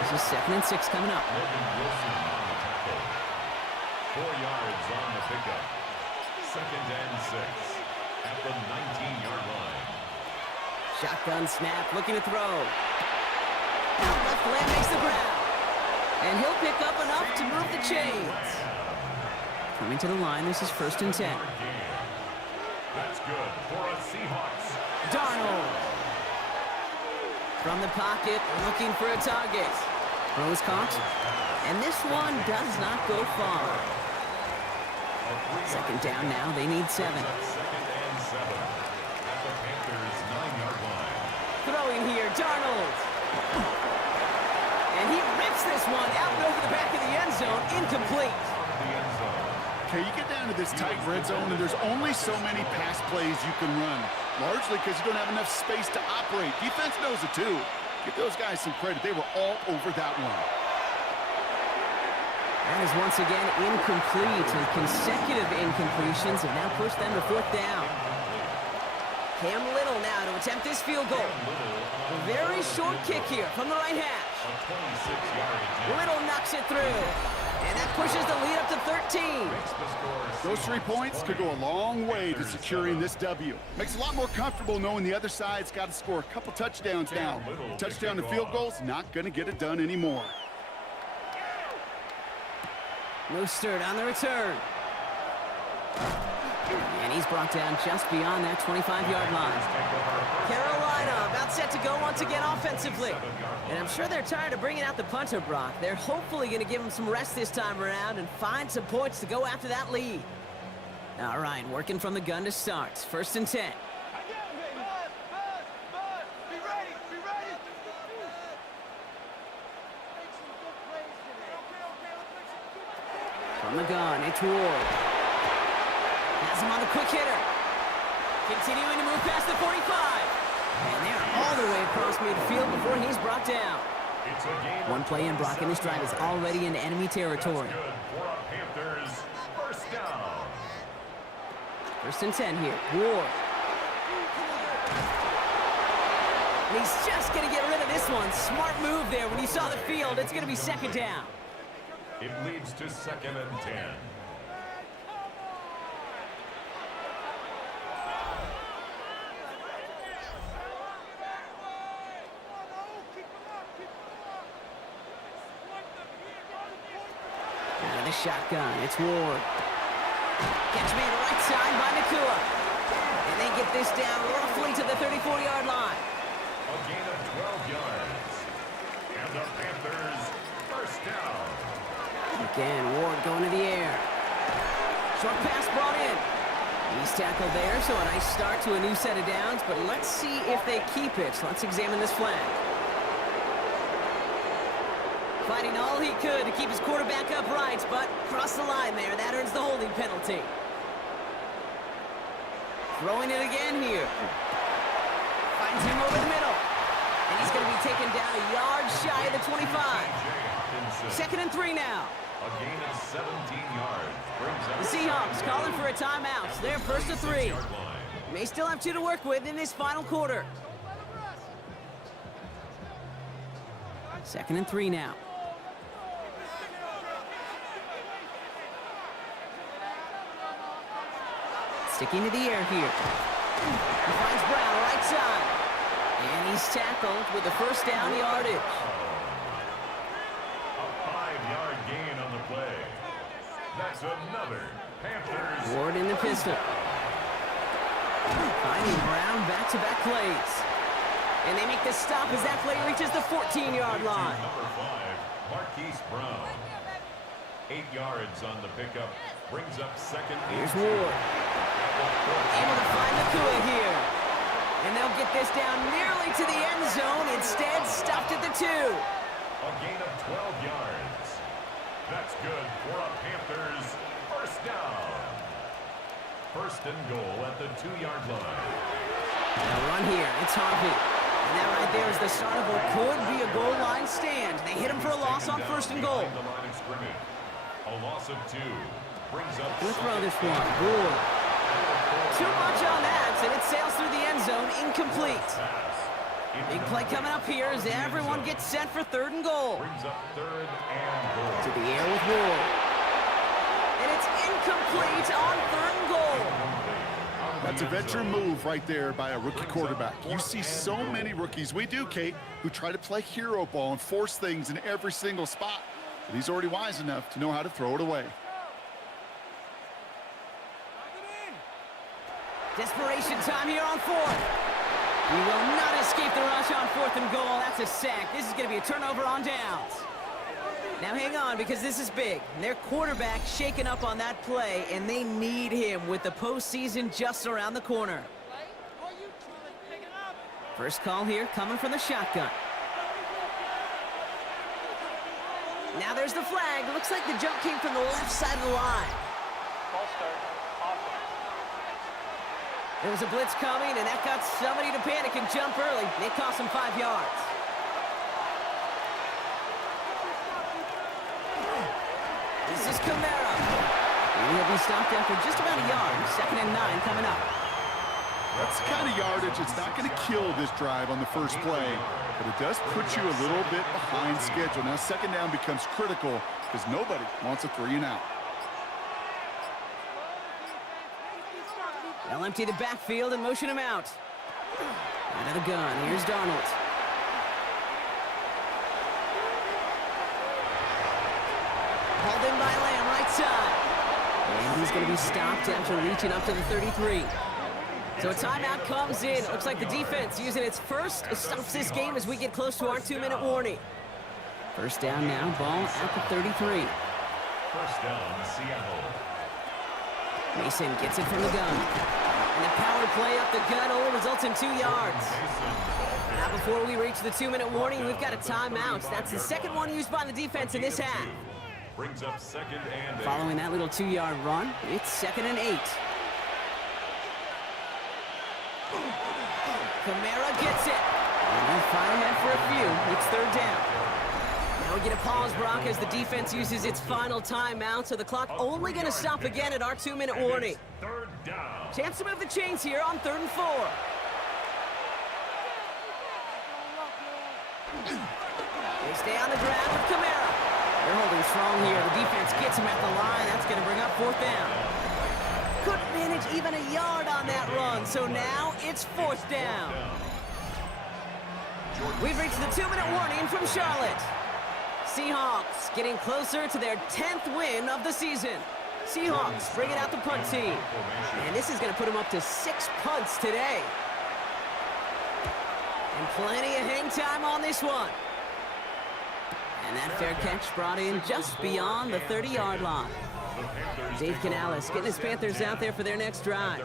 This is 2nd and 6 coming up. Logan Wilson on the tackle. 4 yards on the pickup. 2nd and 6 at the 19-yard line. Shotgun snap, looking to throw. Out left, Lamb makes the grab. And he'll pick up enough to move the chains. Coming to the line, this is 1st and 10. That's good for a Seahawks. Darnold. From the pocket, looking for a target. Throw is caught. And this one does not go far. 2nd down now, they need 7. 2nd and 7 at the Panthers' 9-yard line. Throwing here, Darnold. And he rips this one out and over the back of the end zone, incomplete. Okay, you get down to this tight red zone, and there's only so many pass plays you can run, largely because you don't have enough space to operate. Defense knows it, too. Give those guys some credit. They were all over that one. That is once again incomplete, and consecutive incompletions have now pushed them to 4th down. Cam Little now to attempt this field goal. A very short kick here from the right hash. Little knocks it through. And that pushes the lead up to 13. Those 3 points could go a long way to securing this W. Makes it a lot more comfortable knowing the other side's got to score a couple touchdowns now. Touchdown to field goals, not going to get it done anymore. Mostert on the return. And he's brought down just beyond that 25-yard line. Carolina about set to go once again offensively. And I'm sure they're tired of bringing out the punter, Brock. They're hopefully going to give him some rest this time around and find some points to go after that lead. All right, working from the gun to start. 1st and 10. From the gun, it's Ward. Has him on the quick hitter. Continuing to move past the 45. And they're all the way across midfield before he's brought down. One play in, Brock, and this drive is already in enemy territory. First down. 1st and 10 here. Ward. And he's just going to get rid of this one. Smart move there. When you saw the field, it's going to be 2nd down. It leads to 2nd and 10. Out of the shotgun, it's Ward. Catch made right side by Nakua. And they get this down roughly to the 34-yard line. A gain of 12 yards. And the Panthers first down. Again, Ward going to the air. Short pass brought in. He's tackled there, so a nice start to a new set of downs, but let's see if they keep it. Let's examine this flag. Fighting all he could to keep his quarterback upright, but crossed the line there. That earns the holding penalty. Throwing it again here. Finds him over the middle. And he's going to be taken down a yard shy of the 25. 2nd and 3 now. A gain of 17 yards. The Seahawks calling for a timeout. They're 1st and 3. May still have 2 to work with in this final quarter. 2nd and 3 now. Sticking to the air here. He finds Brown right side. And he's tackled with the first down yardage. A 5-yard gain on the play. That's another Panthers. Ward in the pistol. Finding Brown back-to-back plays. And they make the stop as that play reaches the 14-yard line. Number 5, Marquise Brown. 8 yards on the pickup. Brings up 2nd. Here's Ward. Able to find Nakua here. And they'll get this down nearly to the end zone. Instead, stopped at the 2. A gain of 12 yards. That's good for a Panthers first down. 1st and goal at the 2-yard line. Now run here. It's Harvey. And that right there is the start of what could be a goal line stand. They hit him for a loss on 1st and goal. The line of scrimmage. A loss of 2. Brings up. We'll throw this one. Good. Too much on that, and it sails through the end zone, incomplete. Big play coming up here as everyone gets set for 3rd and goal. Brings up 3rd and goal. To the air with Ward. And it's incomplete on 3rd and goal. That's a veteran move right there by a rookie quarterback. You see so many rookies, we do, Kate, who try to play hero ball and force things in every single spot. But he's already wise enough to know how to throw it away. Desperation time here on 4th. He will not escape the rush on 4th and goal. That's a sack. This is going to be a turnover on downs. Now hang on, because this is big. Their quarterback shaken up on that play, and they need him with the postseason just around the corner. First call here coming from the shotgun. Now there's the flag. Looks like the jump came from the left side of the line. There was a blitz coming, and that got somebody to panic and jump early. It cost him 5 yards. This is Camara. And he'll be stopped after just about a yard. 2nd and 9 coming up. That's the kind of yardage it's not going to kill this drive on the first play, but it does put you a little bit behind schedule. Now 2nd down becomes critical because nobody wants a 3 and out. They'll empty the backfield and motion him out. Out of the gun, here's Darnold. Hauled in by Lamb, right side. And he's going to be stopped after reaching up to the 33. So a timeout comes in. Looks like the defense using its first stops this game as we get close to our 2-minute warning. First down now, ball at the 33. First down, Seattle. Mason gets it from the gun. And the power play up the gut only results in 2 yards. Now before we reach the 2-minute warning, we've got a timeout. That's the second one used by the defense in this half. Brings up 2nd and 8. Following that little 2-yard run, it's 2nd and 8. Camara gets it. And they'll fire ahead for a few. It's 3rd down. Now we get a pause, Brock, as the defense uses its final timeout, so the clock only going to stop again at our 2-minute warning. 3rd down. Chance to move the chains here on 3rd and 4. They stay on the ground with Camara. They're holding strong here. The defense gets him at the line. That's going to bring up 4th down. Couldn't manage even a yard on that run, so now it's 4th down. We've reached the 2-minute warning from Charlotte. Seahawks getting closer to their 10th win of the season. Seahawks bringing out the punt team. And this is going to put them up to 6 punts today. And plenty of hang time on this one. And that fair catch brought in just beyond the 30-yard line. Dave Canales getting his Panthers out there for their next drive.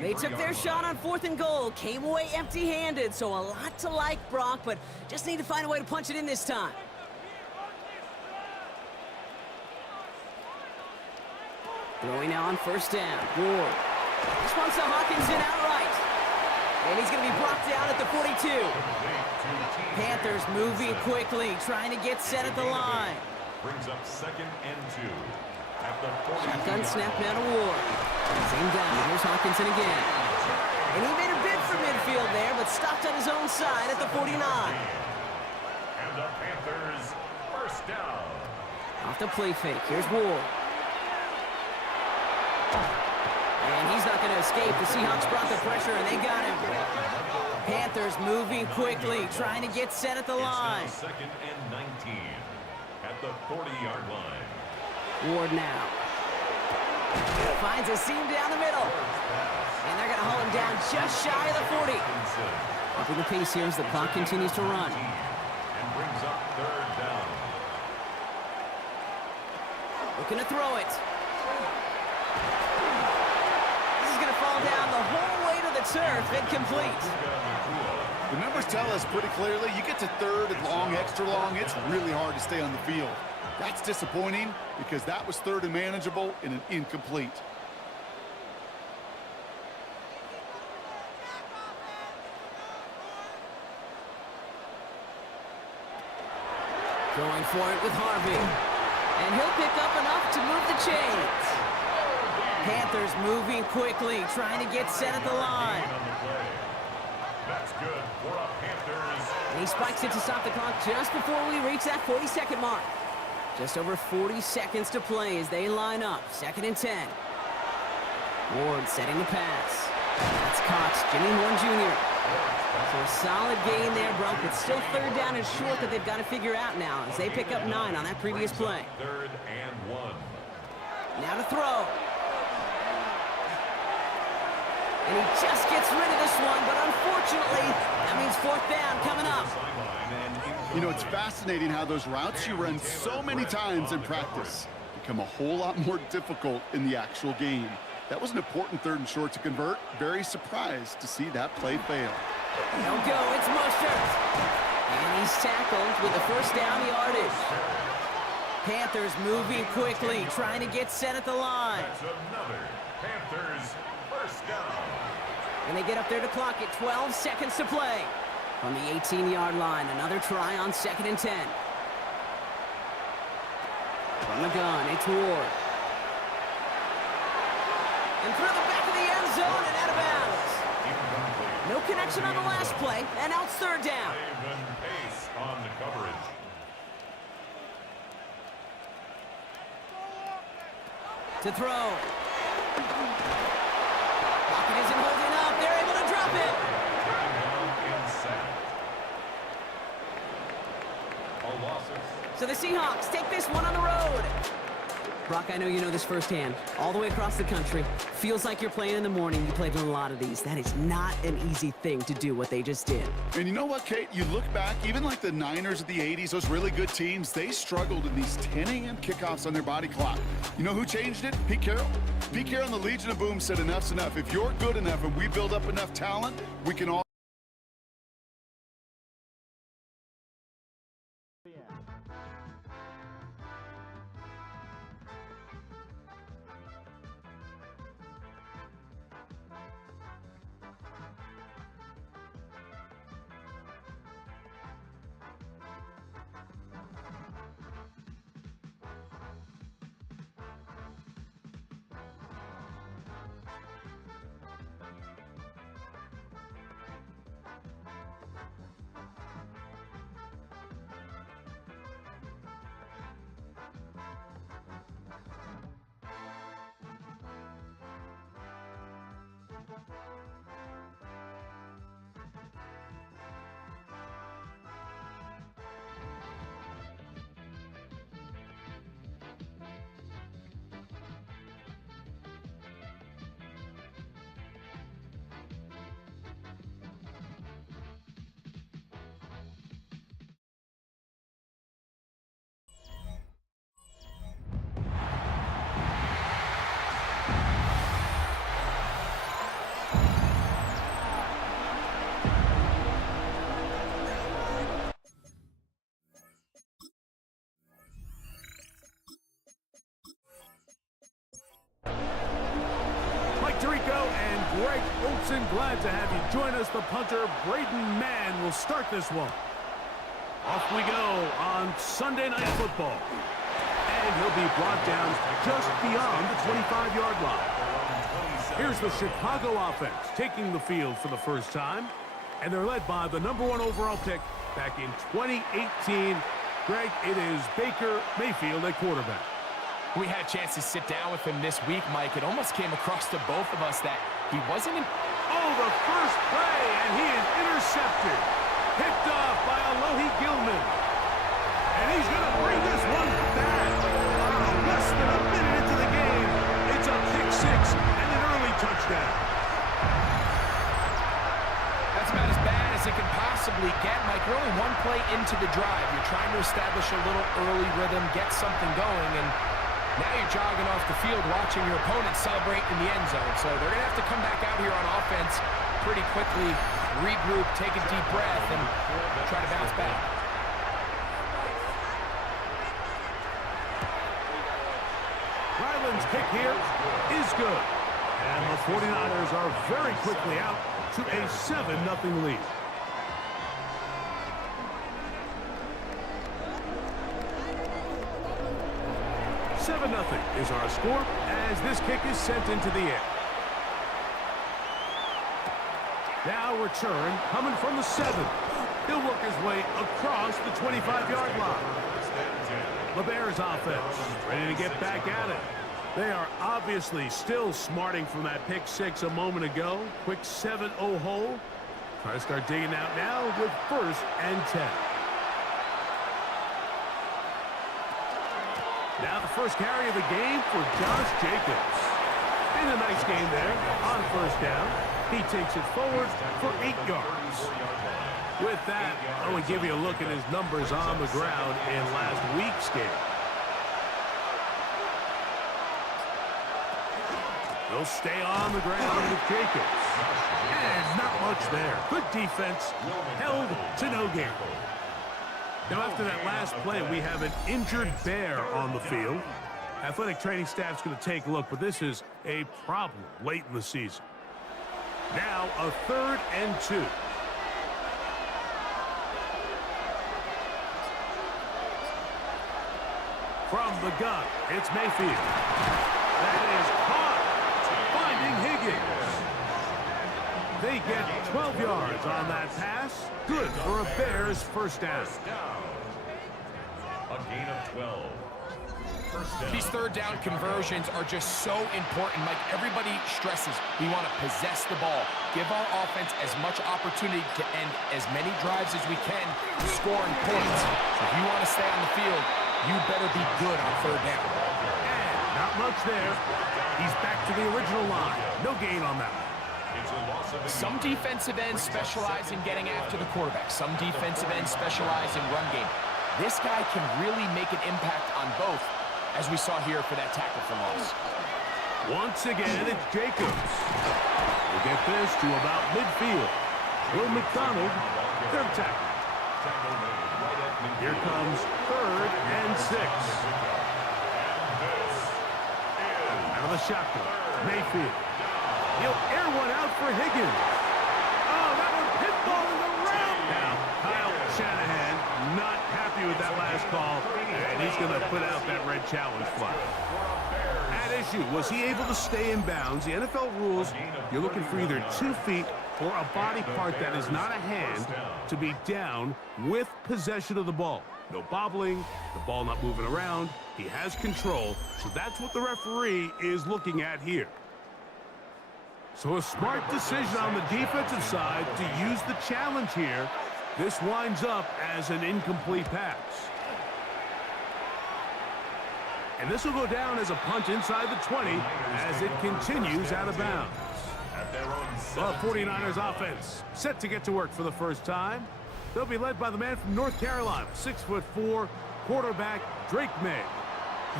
They took their shot on 4th and goal, came away empty-handed, so a lot to like, Brock, but just need to find a way to punch it in this time. Throwing now on 1st down. Ward. This one's to Hawkinson outright. And he's going to be brought down at the 42. Panthers moving quickly, trying to get set at the line. Brings up 2nd and 2. At the 40. Shotgun snap now to Ward. Same down. Here's Hawkinson again. And he made a bid for midfield there, but stopped on his own side at the 49. And the Panthers 1st down. Off the play fake. Here's Ward. And he's not going to escape. The Seahawks brought the pressure, and they got him. Panthers moving quickly, trying to get set at the line. 2nd and 19 at the 40-yard line. Ward now. Finds a seam down the middle. And they're going to hold him down just shy of the 40. Upping the pace here as the clock continues to run. And brings up 3rd down. Looking to throw it. Fall down the whole way to the turf, incomplete. The numbers tell us pretty clearly, you get to 3rd and long, extra long, it's really hard to stay on the field. That's disappointing because that was 3rd and manageable in an incomplete. Going for it with Harvey. And he'll pick up enough to move the chains. Panthers moving quickly, trying to get set at the line. That's good for the Panthers. And he spikes it to stop the clock just before we reach that 40-second mark. Just over 40 seconds to play as they line up. 2nd and 10. Ward setting the pass. That's Cox, Jimmy Horn Jr. So a solid gain there, Brock, but still 3rd down and short that they've got to figure out now as they pick up 9 on that previous play. 3rd and 1. Now to throw. And he just gets rid of this one, but unfortunately, that means 4th down coming up. You know, it's fascinating how those routes you run so many times in practice become a whole lot more difficult in the actual game. That was an important 3rd and short to convert. Very surprised to see that play fail. No go, it's Mostert. And he's tackled with the 1st down yardage. Panthers moving quickly, trying to get set at the line. That's another Panthers 1st down. And they get up there to clock it. 12 seconds to play. From the 18-yard line, another try on 2nd and 10. From the gun, it's Ward. And through the back of the end zone and out of bounds. No connection on the last play, and now it's 3rd down. Even pace on the coverage. To throw. Pocket isn't holding up. They're able to drop it. So the Seahawks take this one on the road. Brock, I know you know this firsthand. All the way across the country. Feels like you're playing in the morning. You played in a lot of these. That is not an easy thing to do what they just did. And you know what, Kate? You look back, even like the Niners of the 80s, those really good teams, they struggled in these 10 a.m. kickoffs on their body clock. You know who changed it? Pete Carroll. Pete Carroll and the Legion of Boom said enough's enough. If you're good enough and we build up enough talent, we can all... Greg Olson, glad to have you join us. The punter, Braden Mann, will start this one. Off we go on Sunday Night Football. And he'll be brought down just beyond the 25-yard line. Here's the Chicago offense taking the field for the first time. And they're led by the #1 overall pick back in 2018. Greg, it is Baker Mayfield at quarterback. We had a chance to sit down with him this week, Mike. It almost came across to both of us that he wasn't in... Oh, the first play, and he is intercepted. Picked off by Alohi Gilman. And he's going to bring this one back. Less than a minute into the game, it's a pick six and an early touchdown. That's about as bad as it can possibly get, Mike. You're only one play into the drive. You're trying to establish a little early rhythm, get something going, and now you're jogging off the field watching your opponent celebrate in the end zone. So they're going to have to come back out here on offense pretty quickly, regroup, take a deep breath, and try to bounce back. Ryland's kick here is good. And the 49ers are very quickly out to a 7-0 lead. Nothing is our score as this kick is sent into the air. Now return coming from the 7. He'll work his way across the 25-yard line. The Bears offense ready to get back at it. They are obviously still smarting from that pick six a moment ago. Quick 7-0 hole. Try to start digging out now with 1st and 10. Now the first carry of the game for Josh Jacobs. In a nice game there on 1st down. He takes it forward for 8 yards. With that, I will give you a look at his numbers on the ground in last week's game. They'll stay on the ground with Jacobs. And not much there. Good defense, held to no gain. Now, after that last play, we have an injured Bear on the field. Athletic training staff's going to take a look, but this is a problem late in the season. Now, a 3rd and 2. From the gun, it's Mayfield. That is caught. Finding Higgins. They get 12 yards on that pass. Good for a Bears 1st down. A gain of 12. These 3rd down conversions are just so important, Mike. Everybody stresses we want to possess the ball, give our offense as much opportunity to end as many drives as we can, scoring points. So if you want to stay on the field, you better be good on 3rd down. And not much there. He's back to the original line. No gain on that one. Some defensive ends specialize in getting after the quarterback. Some defensive ends specialize in run game. This guy can really make an impact on both, as we saw here for that tackle for loss. Once again, it's Jacobs. We'll get this to about midfield. Will McDonald, 3rd tackle. Here comes 3rd and 6. Out of the shotgun, Mayfield. He'll air one out for Higgins. Oh, that one pinballing around. Now, Kyle Shanahan not happy with that last call, and he's going to put out that red challenge flag. At issue, was he able to stay in bounds? The NFL rules, you're looking for either 2 feet or a body part that is not a hand to be down with possession of the ball. No bobbling, the ball not moving around. He has control, so that's what the referee is looking at here. So a smart decision on the defensive side to use the challenge here. This winds up as an incomplete pass. And this will go down as a punt inside the 20 as it continues out of bounds. The 49ers offense set to get to work for the first time. They'll be led by the man from North Carolina, 6'4", quarterback Drake May.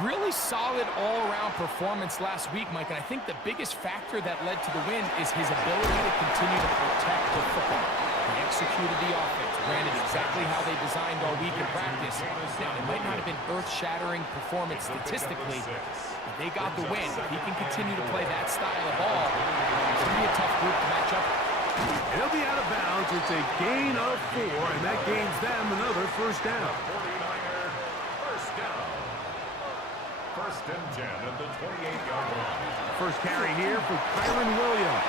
Really solid all-around performance last week, Mike, and I think the biggest factor that led to the win is his ability to continue to protect the football. He executed the offense, ran it exactly how they designed all week in practice. Now, it might not have been earth-shattering performance statistically, but they got the win. If he can continue to play that style of ball, it's going to be a a tough group to match up. He'll be out of bounds. It's a gain of 4, and that gains them another first down. 49er, first down. First and 10 at the 28-yard line. First carry here for Kyron Williams.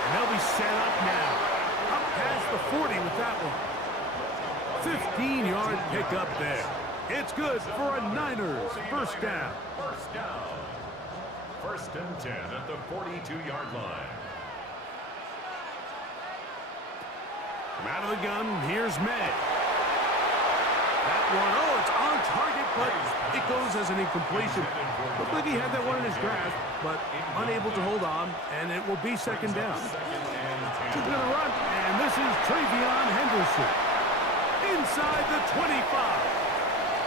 And they'll be set up now. Up past the 40 with that one. 15-yard pickup there. It's good for a Niners first down. First down. First and 10 at the 42-yard line. From out of the gun, here's May. That one, oh, it's on target, but it goes as an incompletion. Looked like he had that one in his grasp, but unable to hold on, and it will be second down. He's going to run, and this is Travion Henderson. Inside the 25.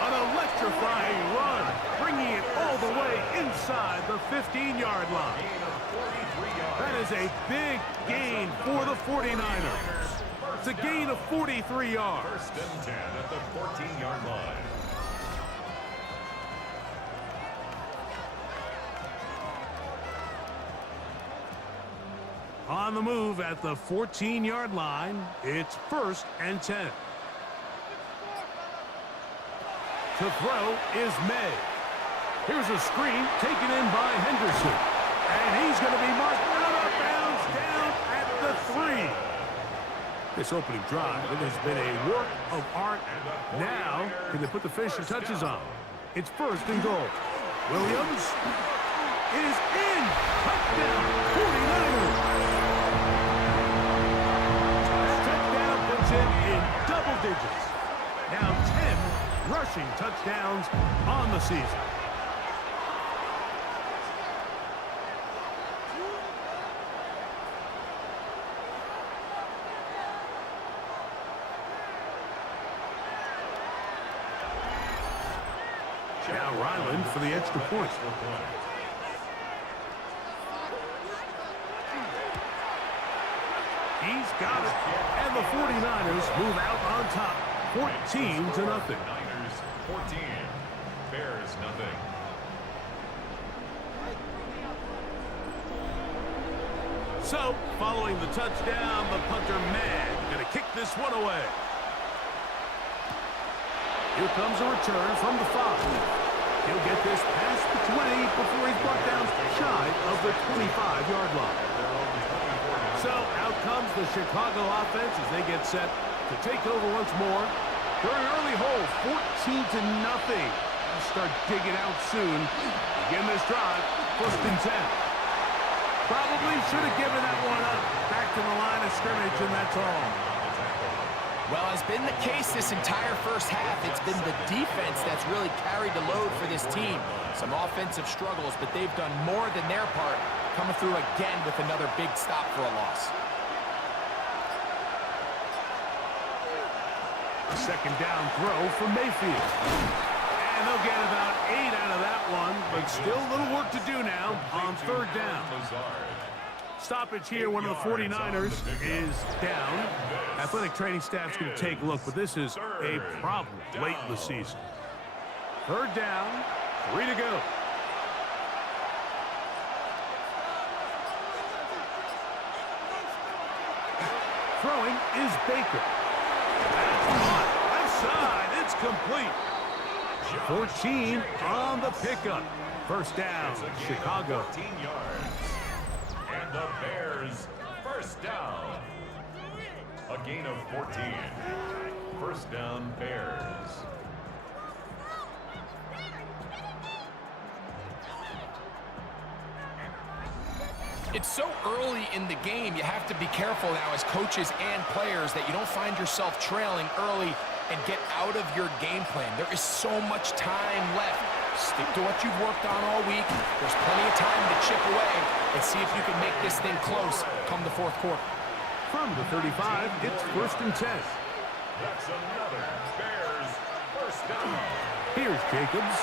An electrifying run, bringing it all the way inside the 15-yard line. That is a big gain for the 49ers. It's a gain of 43 yards. First and 10 at the 14-yard line. On the move at the 14-yard line, it's first and 10. To throw is May. Here's a screen taken in by Henderson. And he's going to be marked out of bounds down at the 3. This opening drive, it has been a work of art. Now, can they put the finishing touches on? It's first and goal. Williams is in. Touchdown, 49ers. Touchdown puts it in double digits. Now 10 rushing touchdowns on the season. Now Ryland for the extra point. He's got it. And the 49ers move out on top, 14-0. Niners 14, Bears nothing. So, following the touchdown, the punter Mag going to kick this one away. Here comes a return from the 5. He'll get this past the 20 before he's brought down shy of the 25-yard line. So, out comes the Chicago offense as they get set to take over once more. They're an early hole, 14-0. They'll start digging out soon. Begin this drive, first and 10. Probably should have given that one up. Back to the line of scrimmage, and that's all. Well, has been the case this entire first half. It's been the defense that's really carried the load for this team. Some offensive struggles, but they've done more than their part, coming through again with another big stop for a loss. A second down throw for Mayfield. And they'll get about 8 out of that one, but still a little work to do now on third down. Stoppage here, one of the 49ers is down. Athletic training staff's going to take a look, but this is a problem late in the season. Third down, 3 to go. Throwing is Baker. Left side, it's complete. 14 on the pickup. First down, Chicago. 14 yards. And the Bears, first down. A gain of 14. First down, Bears. It's so early in the game, you have to be careful now as coaches and players that you don't find yourself trailing early and get out of your game plan. There is so much time left. Stick to what you've worked on all week. There's plenty of time to chip away and see if you can make this thing close come the fourth quarter. From the 35, it's first and 10. That's another Bears first down. Here's Jacobs.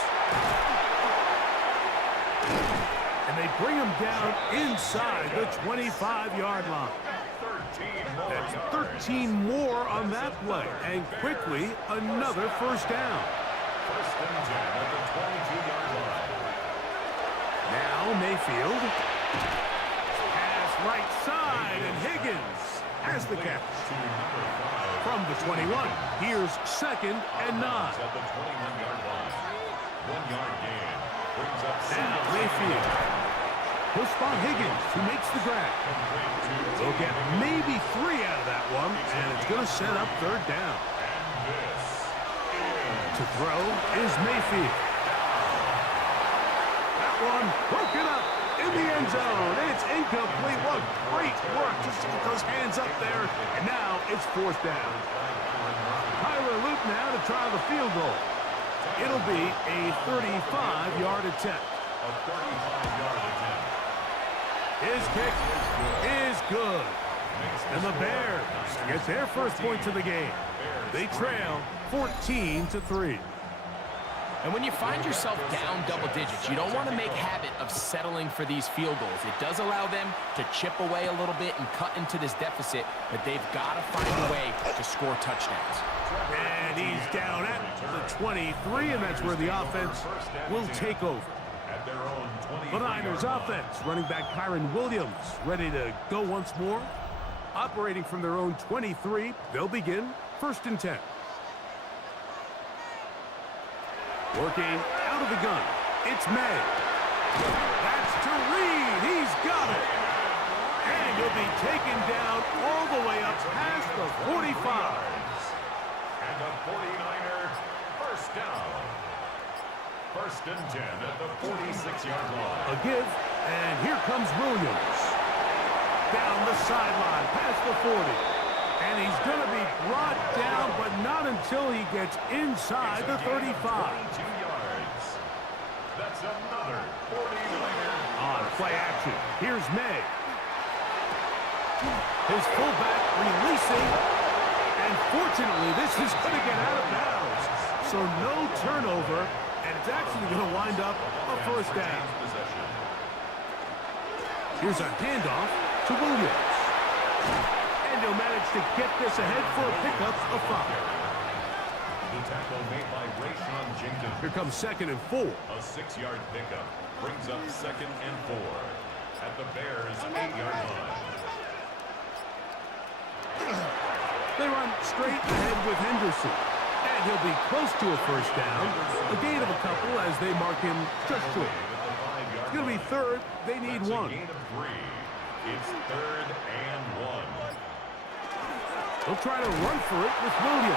And they bring him down inside the 25-yard line. 13 more That's yards. 13 more on that play. And quickly, another first down. First and 10 at the 22-yard line. Now Mayfield. right side, and Higgins has the catch. From the 21, here's 2nd and 9. At the 21-yard line. 1-yard gain. Brings up Now Mayfield. He'll spot Higgins, who makes the grab. They'll get maybe 3 out of that one, and it's going to set up 3rd down. To throw is Mayfield. That one broken up in the end zone. It's incomplete. What great work just to get those hands up there. And now it's 4th down. Tyler Luke now to try the field goal. It'll be a 35-yard attempt. A 35-yard attempt. His kick is good. And the Bears get their first points of the game. They trail 14-3. And when you find yourself down double digits, you don't want to make habit of settling for these field goals. It does allow them to chip away a little bit and cut into this deficit, but they've got to find a way to score touchdowns. And he's down at the 23, and that's where the offense will take over. At their own 23-yard The Niners offense, running back Kyron Williams, ready to go once more. Operating from their own 23, they'll begin 1st and 10. Working out of the gun, it's May. That's to Reed. He's got it. And he'll be taken down all the way up past the 45. And a 49er first down. 1st and 10 at the 46-yard line. A give, and here comes Williams. Down the sideline, past the 40. And he's going to be brought down, but not until he gets inside the 35. 22 yards. That's another 49er. On play action, here's May. His fullback releasing. And fortunately, this is going to get out of bounds. So no turnover, and it's actually going to wind up a 1st down. Here's a handoff to Williams. And he'll manage to get this ahead for a pickup of 5. The tackle made by Rayshon Jenkins. Here comes 2nd and 4. A 6-yard pickup brings up 2nd and 4 at the Bears' 8-yard line. They run straight ahead with Henderson. And he'll be close to a 1st down. A gain of a couple as they mark him just short. It's going to be 3rd. They need 1. A gain of 3. It's 3rd and 1. They'll try to run for it with Williams.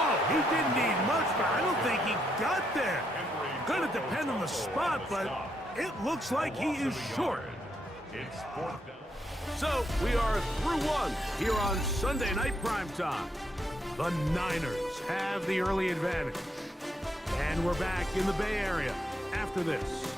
Oh, he didn't need much, but I don't think he got there. Going to depend on the spot, but it looks like he is short. It's 4th down. So we are through 1 here on Sunday Night Primetime. The Niners have the early advantage. And we're back in the Bay Area after this.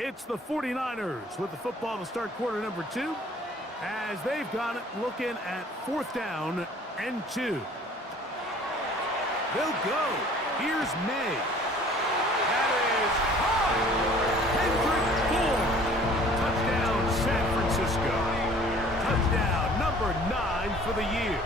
It's the 49ers with the football to start quarter number 2 as they've got it looking at 4th down and 2. They'll go. Here's May. That is Hendrick Bourne. Touchdown, San Francisco. Touchdown number 9 for the year.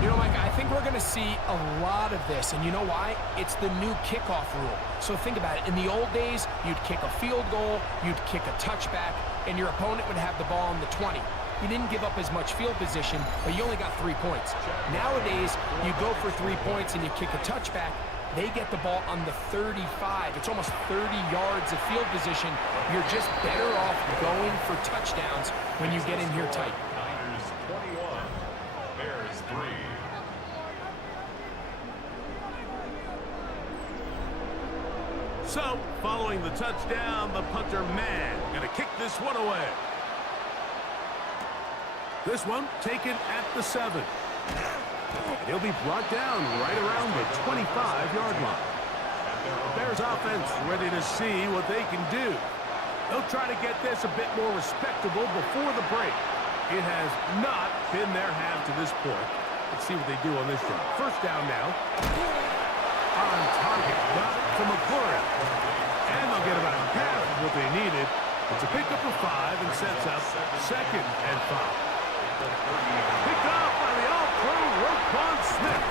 You know, Mike, I think we're going to see a lot of this, and you know why? It's the new kickoff rule. So think about it. In the old days, you'd kick a field goal, you'd kick a touchback, and your opponent would have the ball on the 20. You didn't give up as much field position, but you only got 3 points. Nowadays, you go for 3 points and you kick a touchback, they get the ball on the 35. It's almost 30 yards of field position. You're just better off going for touchdowns when you get in here tight. Niners 21, Bears 3. So, following the touchdown, the punter man going to kick this one away. This one taken at the 7. And he'll be brought down right around the 25-yard line. Bears offense ready to see what they can do. They'll try to get this a bit more respectable before the break. It has not been their half to this point. Let's see what they do on this drive. First down now. On target. Got it to McClure. And they'll get about half of what they needed. It's a pickup of 5 and sets up 2nd and 5. Picked off by the all-pro Roquan Smith.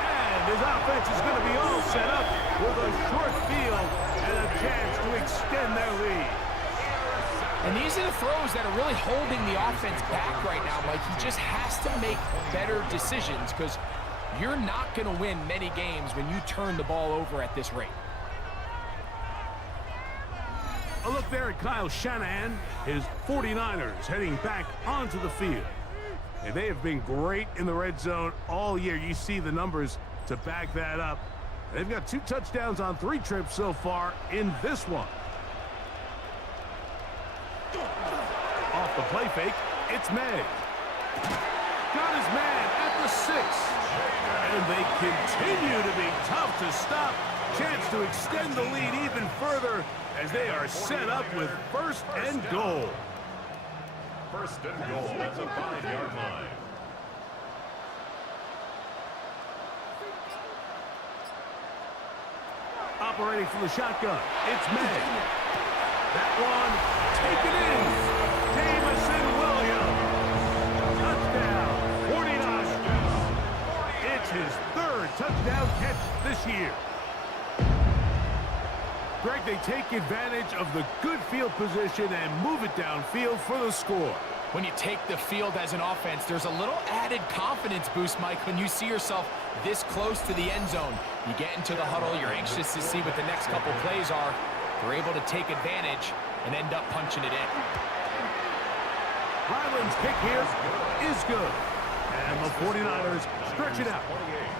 And his offense is going to be all set up with a short field and a chance to extend their lead. And these are the throws that are really holding the offense back right now, Mike. He just has to make better decisions because you're not going to win many games when you turn the ball over at this rate. A look there at Kyle Shanahan, his 49ers heading back onto the field. And they have been great in the red zone all year. You see the numbers to back that up. They've got 2 touchdowns on 3 trips so far in this one. Off the play fake, it's May. Got his man at the 6. And they continue to be tough to stop. Chance to extend the lead even further as they are set up with 1st and goal. 1st and goal at the 5-yard line. Operating from the shotgun, it's May. That one taken in. Jamison Williams. Touchdown, 49. It's his 3rd touchdown catch this year. Greg, they take advantage of the good field position and move it downfield for the score. When you take the field as an offense, there's a little added confidence boost, Mike, when you see yourself this close to the end zone. You get into the huddle, you're anxious to see what the next couple plays are. You're able to take advantage and end up punching it in. Ryland's kick here is good. And the 49ers stretch it out,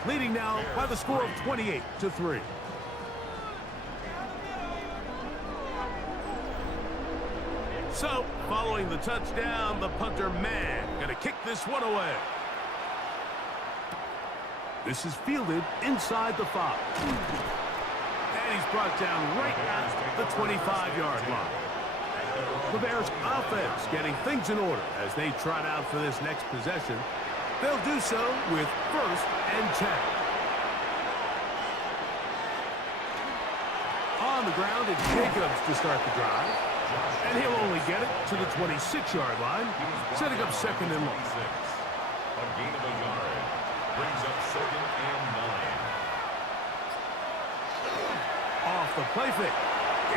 leading now by the score of 28-3. So, following the touchdown, the punter man going to kick this one away. This is fielded inside the 5. And he's brought down right at the 25-yard line. The Bears offense getting things in order as they trot out for this next possession. They'll do so with 1st and 10. On the ground, it's Jacobs to start the drive. And he'll only get it to the 26-yard line, setting up 2nd and long. A gain of a yard brings up 2nd and 9. Off the play fake,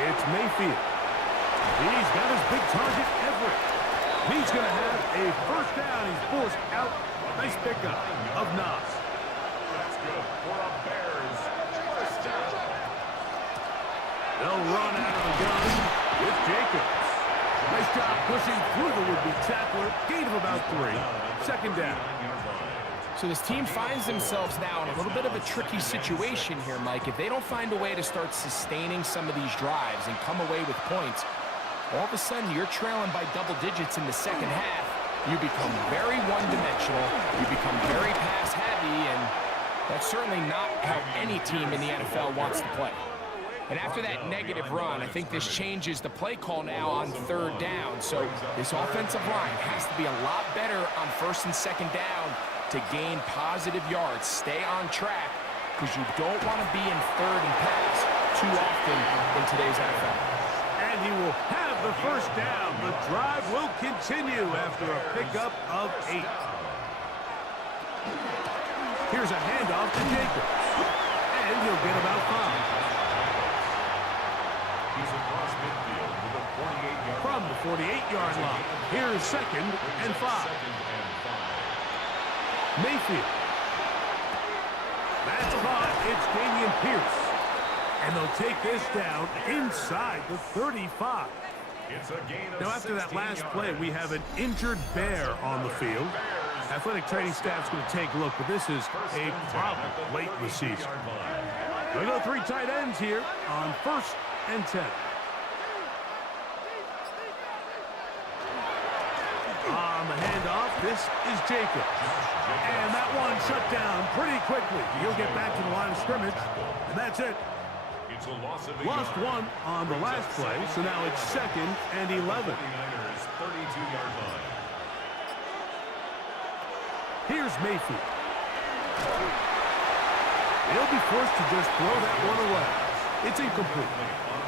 it's Mayfield. He's got his big target, Everett. He's going to have a 1st down. He's forced out. Nice pickup of Nas. That's good for a Bears 1st down. They'll run out of the gun with Jacobs. Nice job pushing through the would-be tackler. Gain of about 3. 2nd down. So this team finds themselves now in a little bit of a tricky situation here, Mike. If they don't find a way to start sustaining some of these drives and come away with points, all of a sudden you're trailing by double digits in the 2nd half. You become very one-dimensional. You become very pass-heavy, and that's certainly not how any team in the NFL wants to play. And after that negative run, I think this changes the play call now on 3rd down. So this offensive line has to be a lot better on 1st and 2nd down to gain positive yards. Stay on track because you don't want to be in 3rd and pass too often in today's NFL. And he will have the 1st down. The drive will continue after a pickup of 8. Here's a handoff to Jacobs. And he'll get about 5. He's across midfield with a 48-yard From the 48-yard line, here's 2nd and 5. Mayfield. That's caught. It's Damian Pierce. And they'll take this down inside the 35. It's a gain of Now, after that last play, we have an injured Bear on the field. Athletic training staff's going to take a look, but this is a problem late in the season. We'll go 3 tight ends here on 1st and 10. On the handoff, this is Jacobs. And that one shut down pretty quickly. He'll get back to the line of scrimmage, and that's it. It's a loss of Lost 1 on the last play, so now it's 2nd and 11. 49ers 32-yard line. Here's Mayfield. He'll be forced to just throw that one away. It's incomplete.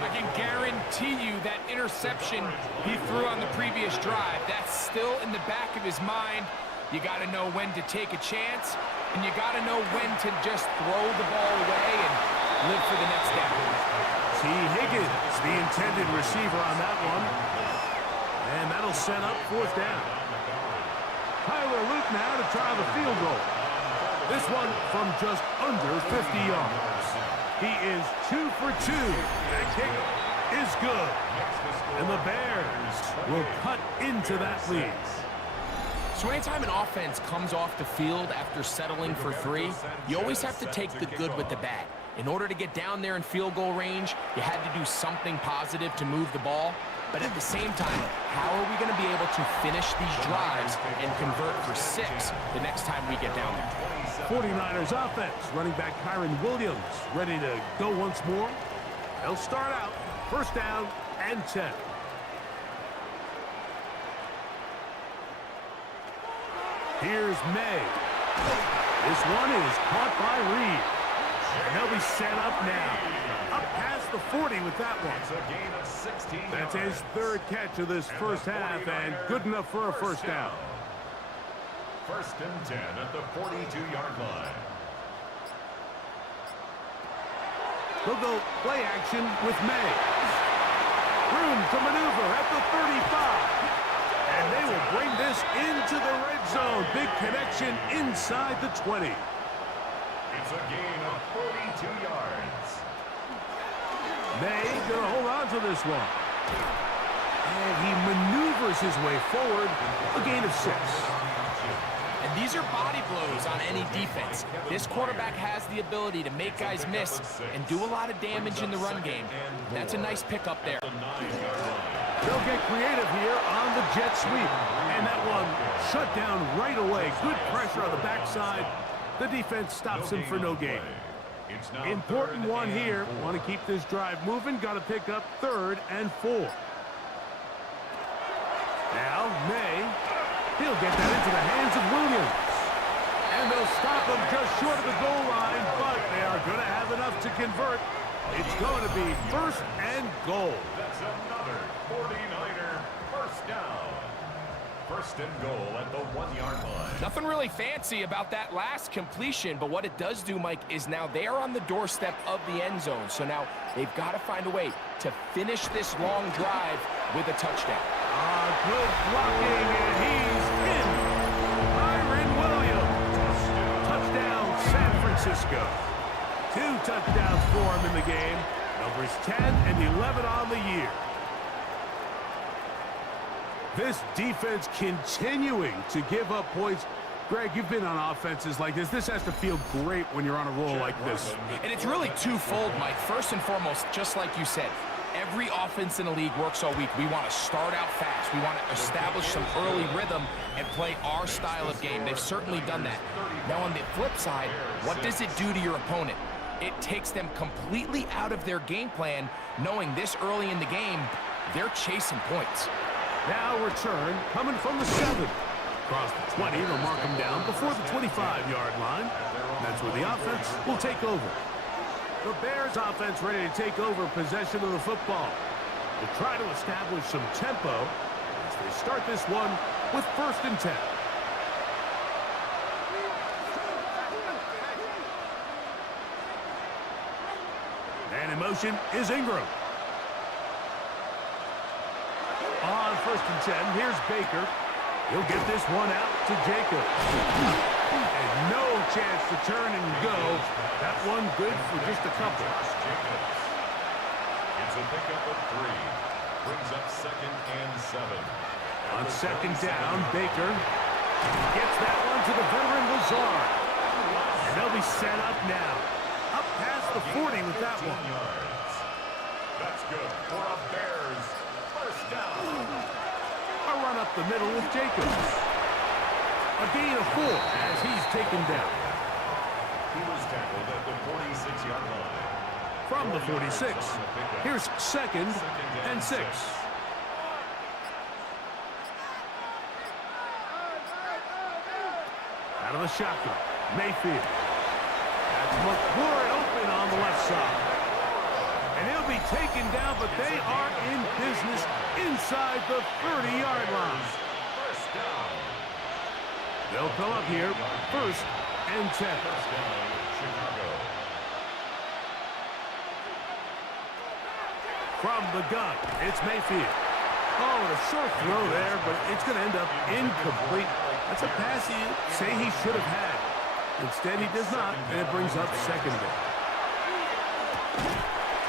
I can guarantee you that interception he threw on the previous drive, that's still in the back of his mind. You got to know when to take a chance, and you got to know when to just throw the ball away and live for the next down. T. Higgins, the intended receiver on that one. And that'll set up fourth down. Tyler Luke now to try the field goal. This one from just under 50 yards. He is 2 for 2. That kick is good. And the Bears will cut into that lead. So anytime an offense comes off the field after settling for 3, you always have to take the good with the bad. In order to get down there in field goal range, you had to do something positive to move the ball. But at the same time, how are we going to be able to finish these drives and convert for 6 the next time we get down there? 49ers offense, running back Kyron Williams, ready to go once more. They'll start out, first down and 10. Here's May. This one is caught by Reed. And they'll be set up now. Up past the 40 with that one. That's his third catch of this first half, and good enough for a first down. First and 10 at the 42-yard line. They'll go play action with May. Room to maneuver at the 35. And they will bring this into the red zone. Big connection inside the 20. It's a gain of 42 yards. May gonna hold on to this one. And he maneuvers his way forward. A gain of 6. And these are body blows on any defense. This quarterback has the ability to make guys miss and do a lot of damage in the run game. That's a nice pickup there. They'll get creative here on the jet sweep. And that one shut down right away. Good pressure on the backside. The defense stops him for no gain. Important one here. Want to keep this drive moving. Got to pick up 3rd and 4. Now, May. He'll get that into the hands of Williams. And they'll stop him just short of the goal line, but they are going to have enough to convert. It's going to be 1st and goal. That's another 49er first down. 1st and goal at the 1-yard line. Nothing really fancy about that last completion, but what it does do, Mike, is now they are on the doorstep of the end zone. So now they've got to find a way to finish this long drive with a touchdown. Good blocking, and he's in. Kyron Williams. Touchdown, San Francisco. 2 touchdowns for him in the game. Numbers 10 and 11 on the year. This defense continuing to give up points. Greg, you've been on offenses like this. This has to feel great when you're on a roll like this. And it's really twofold, Mike. First and foremost, just like you said, every offense in the league works all week. We want to start out fast. We want to establish some early rhythm and play our style of game. They've certainly done that. Now, on the flip side, what does it do to your opponent? It takes them completely out of their game plan, knowing this early in the game, they're chasing points. Now return coming from the 7. Across the 20, they'll mark him down before the 25-yard line. That's where the offense will take over. The Bears offense ready to take over possession of the football. They'll try to establish some tempo as they start this one with 1st and 10. And in motion is Ingram. On 1st and 10, here's Baker. He'll get this one out to Jacobs. And no chance to turn and go. That one good for just a couple. It's a pickup of 3. Brings up 2nd and 7. On 2nd down, Baker gets that one to the veteran Lazard. And they'll be set up now. Up past the 40 with that one. Yards. That's good for a Bears first down. A run up the middle with Jacobs. A gain of 4 as he's taken down. He was tackled at the 46-yard line. From the 46, here's 2nd and 6. Out of the shotgun, Mayfield. That's McClure open on the left side. And he'll be taken down, but they are in business inside the 30-yard line. First down. They'll come up here, 1st and 10. First down, Chicago. From the gun, it's Mayfield. Oh, a short throw there, but it's going to end up incomplete. That's a pass you say he should have had. Instead, he does not, and it brings up 2nd down.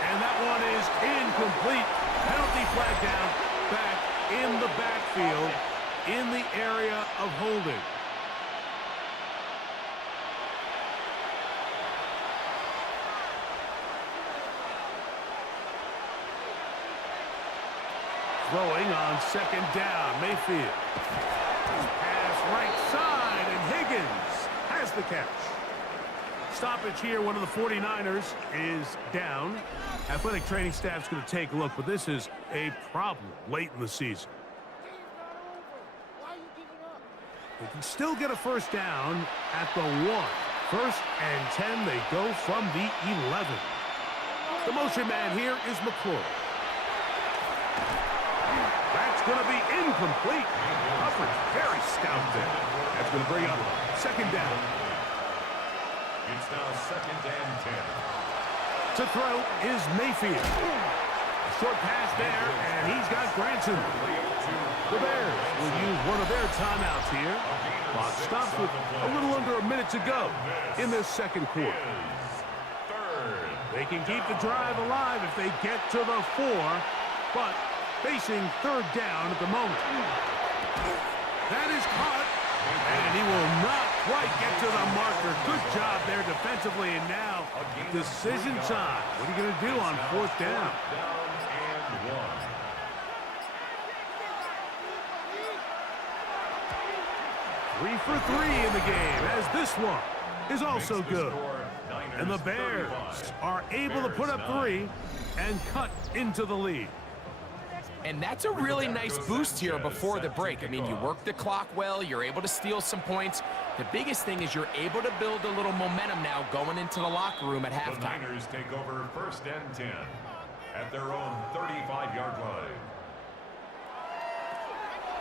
And that one is incomplete. Penalty flag down, back in the backfield, in the area of holding. Throwing on 2nd down, Mayfield. Pass right side, and Higgins has the catch. Stoppage here, one of the 49ers is down. Athletic training staff's going to take a look, but this is a problem late in the season. They can still get a 1st down at the 1. 1st and 10, they go from the 11. The motion man here is McClure. That's going to be incomplete. Coverage very stout there. That's going to bring up 2nd down. It's now 2nd and 10. To throw is Mayfield. A short pass there, and he's got Granson. The Bears will use one of their timeouts here. Clock stops with a little under a minute to go in this 2nd quarter. They can keep the drive alive if they get to the 4, but facing 3rd down at the moment. That is caught, and he will not quite get to the marker. Good job there defensively, and now decision time. What are you going to do on 4th down? Down and 1. 3 for 3 in the game, as this one is also good. And the Bears are able to put up 3 and cut into the lead. And that's a really nice boost here before the break. I mean, you work the clock well, you're able to steal some points. The biggest thing is you're able to build a little momentum now going into the locker room at The halftime. Niners take over 1st and 10 at their own 35-yard line.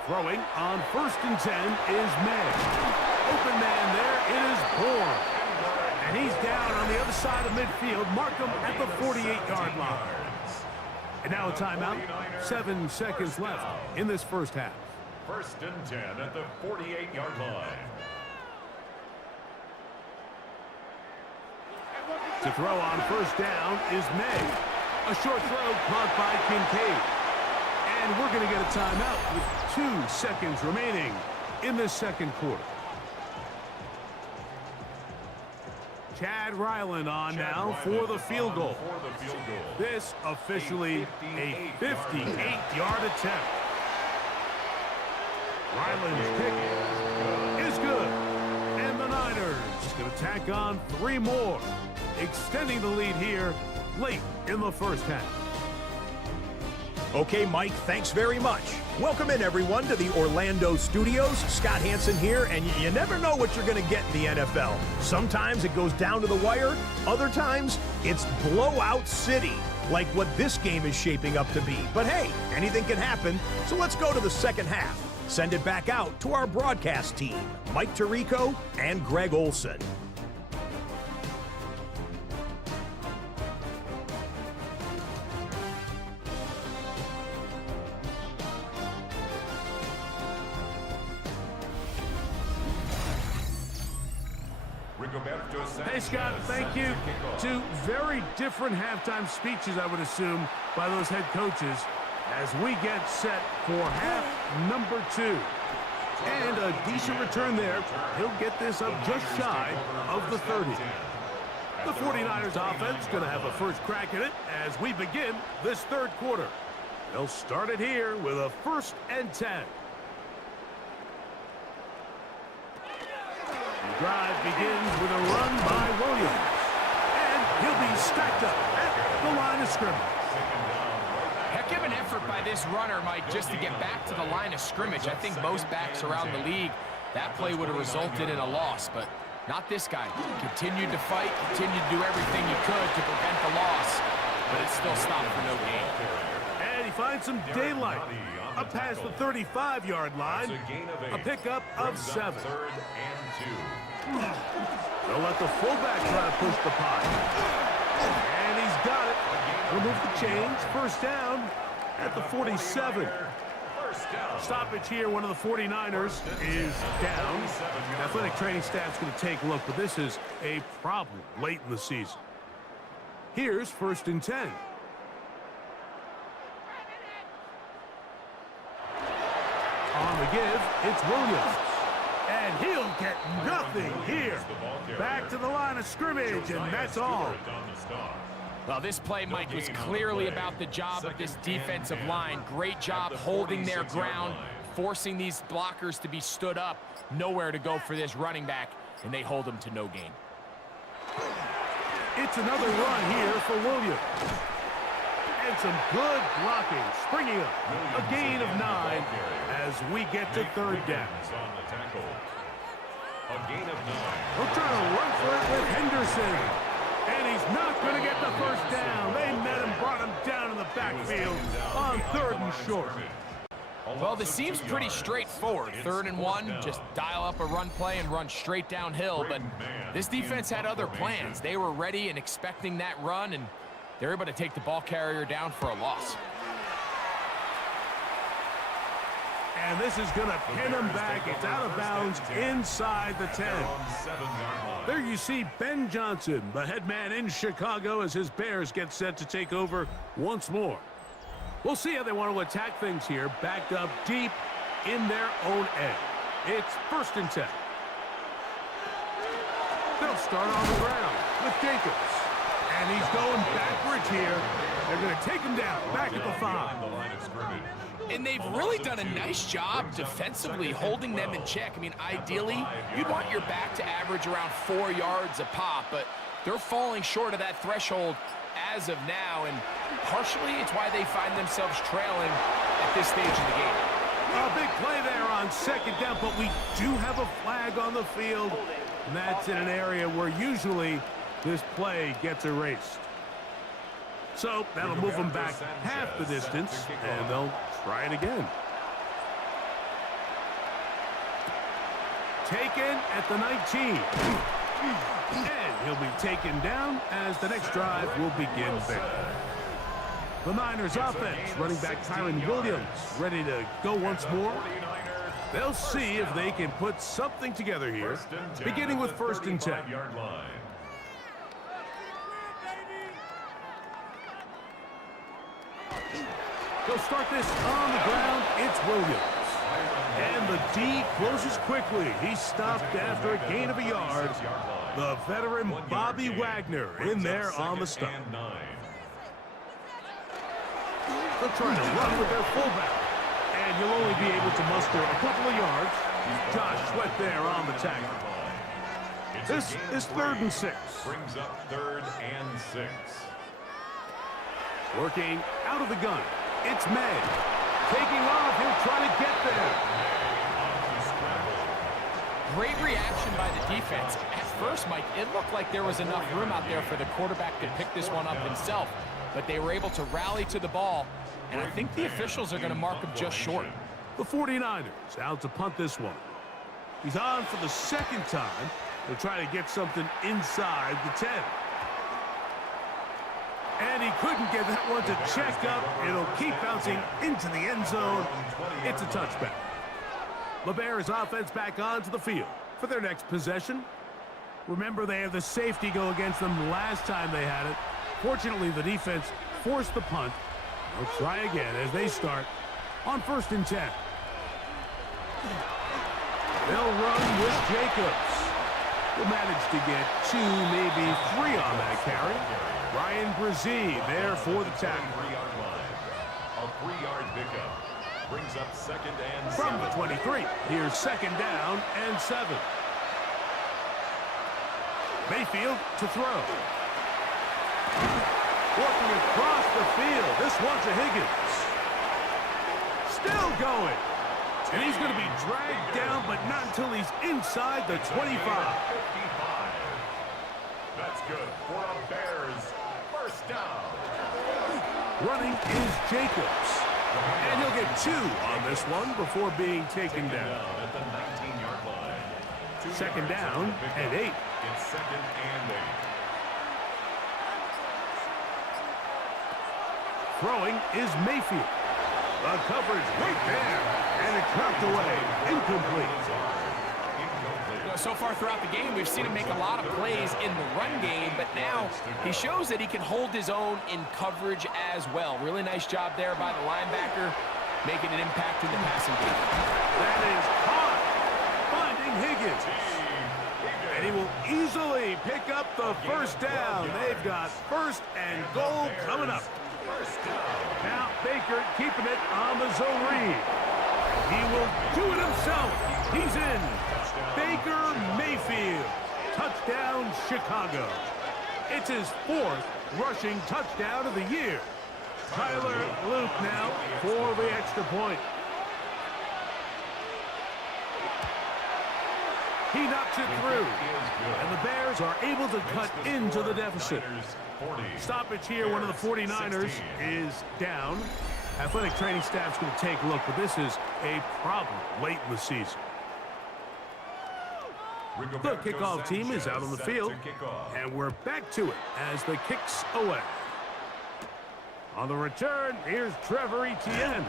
Throwing on 1st and 10 is May. Open man there, it is Bourne. And he's down on the other side of midfield. Mark him at the 48-yard line. And now a timeout. 7 seconds left in this 1st half. 1st and 10 at the 48-yard line. To throw on 1st down is May. A short throw caught by Kincaid. And we're going to get a timeout with 2 seconds remaining in this 2nd quarter. Chad Ryland on now for the field goal. This officially a 58-yard attempt. Ryland's kick is good. And the Niners going to tack on 3 more, extending the lead here late in the 1st half. Okay, Mike, thanks very much. Welcome in, everyone, to the Orlando studios. Scott Hansen here, and you never know what you're going to get in the NFL. Sometimes it goes down to the wire. Other times, it's blowout city, like what this game is shaping up to be. But hey, anything can happen, so let's go to the 2nd half. Send it back out to our broadcast team, Mike Tirico and Greg Olson. Hey, Scott, thank you. 2 very different halftime speeches, I would assume, by those head coaches as we get set for half number 2. And a decent return there. He'll get this up just shy of the 30. The 49ers offense going to have a first crack at it as we begin this 3rd quarter. They'll start it here with a 1st and 10. The drive begins with a run by Williams. And he'll be stacked up at the line of scrimmage. Heck of an effort by this runner, Mike, just to get back to the line of scrimmage. I think most backs around the league that play would have resulted in a loss, but not this guy. Continued to fight, continued to do everything he could to prevent the loss, but it still stopped for no gain. And he finds some daylight. Up past the 35-yard line. A pickup of 7. They'll let the fullback try to push the pile. And he's got it. Remove the chains. First down at the 47. Stoppage here. One of the 49ers is down. The athletic training staff's going to take a look, but this is a problem late in the season. Here's 1st and 10. On the give, it's Williams. And he'll get nothing here. Back to the line of scrimmage, and that's all. Well, this play, Mike, was clearly about the job of this defensive line. Great job holding their ground, forcing these blockers to be stood up. Nowhere to go for this running back, and they hold him to no gain. It's another run here for Williams. And some good blocking, springing up. A gain of 9 as we get to 3rd down. We're trying to run for it with Henderson. And he's not going to get the first down. They met him, brought him down in the backfield on 3rd and short. Well, this seems pretty straightforward. 3rd and 1, just dial up a run play and run straight downhill. But this defense had other plans. They were ready and expecting that run, and they're able to take the ball carrier down for a loss. And this is going to pin him back. It's out of bounds inside the 10. There you see Ben Johnson, the head man in Chicago, as his Bears get set to take over once more. We'll see how they want to attack things here, backed up deep in their own end. It's 1st and 10. They'll start on the ground with Jacobs. And he's going backwards here. They're going to take him down, back at the 5. And they've really done a nice job defensively holding them in check. I mean, ideally, you'd want your back to average around 4 yards a pop, but they're falling short of that threshold as of now, and partially it's why they find themselves trailing at this stage of the game. A big play there on 2nd down, but we do have a flag on the field, and that's in an area where usually this play gets erased. So that'll move them back half the distance, and they'll try it again. Taken at the 19. And he'll be taken down as the next drive will begin there. The Niners offense, running back Kyron Williams, ready to go once more. They'll see if they can put something together here, beginning with 1st and 10. They'll start this on the ground. It's Williams. And the D closes quickly. He stopped after a gain of a yard. The veteran Bobby Wagner in there on the stop. They'll try to run with their fullback. And you'll only be able to muster a couple of yards. Josh Sweat there on the tackle. This is 3rd and 6. Brings up 3rd and 6. Working out of the gun. It's May. Taking off. He'll try to get there. Great reaction by the defense. At first, Mike, it looked like there was enough room out there for the quarterback to pick this one up himself, but they were able to rally to the ball, and I think the officials are going to mark him just short. The 49ers out to punt this one. He's on for the 2nd time. They'll try to get something inside the 10. And he couldn't get that one to check up. It'll keep bouncing into the end zone. It's a touchback. The Bears offense back onto the field for their next possession. Remember, they had the safety go against them last time they had it. Fortunately, the defense forced the punt. They'll try again as they start on 1st and 10. They'll run with Jacobs. Will manage to get 2, maybe 3 on that carry. Ryan Brzee there for the tackle. A 3-yard pickup. Brings up 2nd and 7. From the 23, here's 2nd down and 7. Mayfield to throw. Working across the field. This one's to Higgins. Still going. And he's going to be dragged down, but not until he's inside the 25. 55. That's good for a Bears first down. Running is Jacobs. And he'll get 2 on this one before being taken down. At the 19-yard line. 2 Second yards down after the pickup. and 8. It's second and 8. Throwing is Mayfield. The coverage right there. And it's knocked away. Incomplete. So far throughout the game, we've seen him make a lot of plays in the run game, but now he shows that he can hold his own in coverage as well. Really nice job there by the linebacker, making an impact in the passing game. That is caught. Finding Higgins. And he will easily pick up the first down. They've got first and goal coming up. Now Baker keeping it on the zone read. He will do it himself. He's in. Baker Mayfield. Touchdown, Chicago. It's his 4th rushing touchdown of the year. Tyler Luke now for the extra point. He knocks it through. And the Bears are able to cut into the deficit. Stoppage here, one of the 49ers is down. Athletic training staff's going to take a look, but this is a problem late in the season. The kickoff team is out on the field, and we're back to it as the kicks away. On the return, here's Trevor Etienne.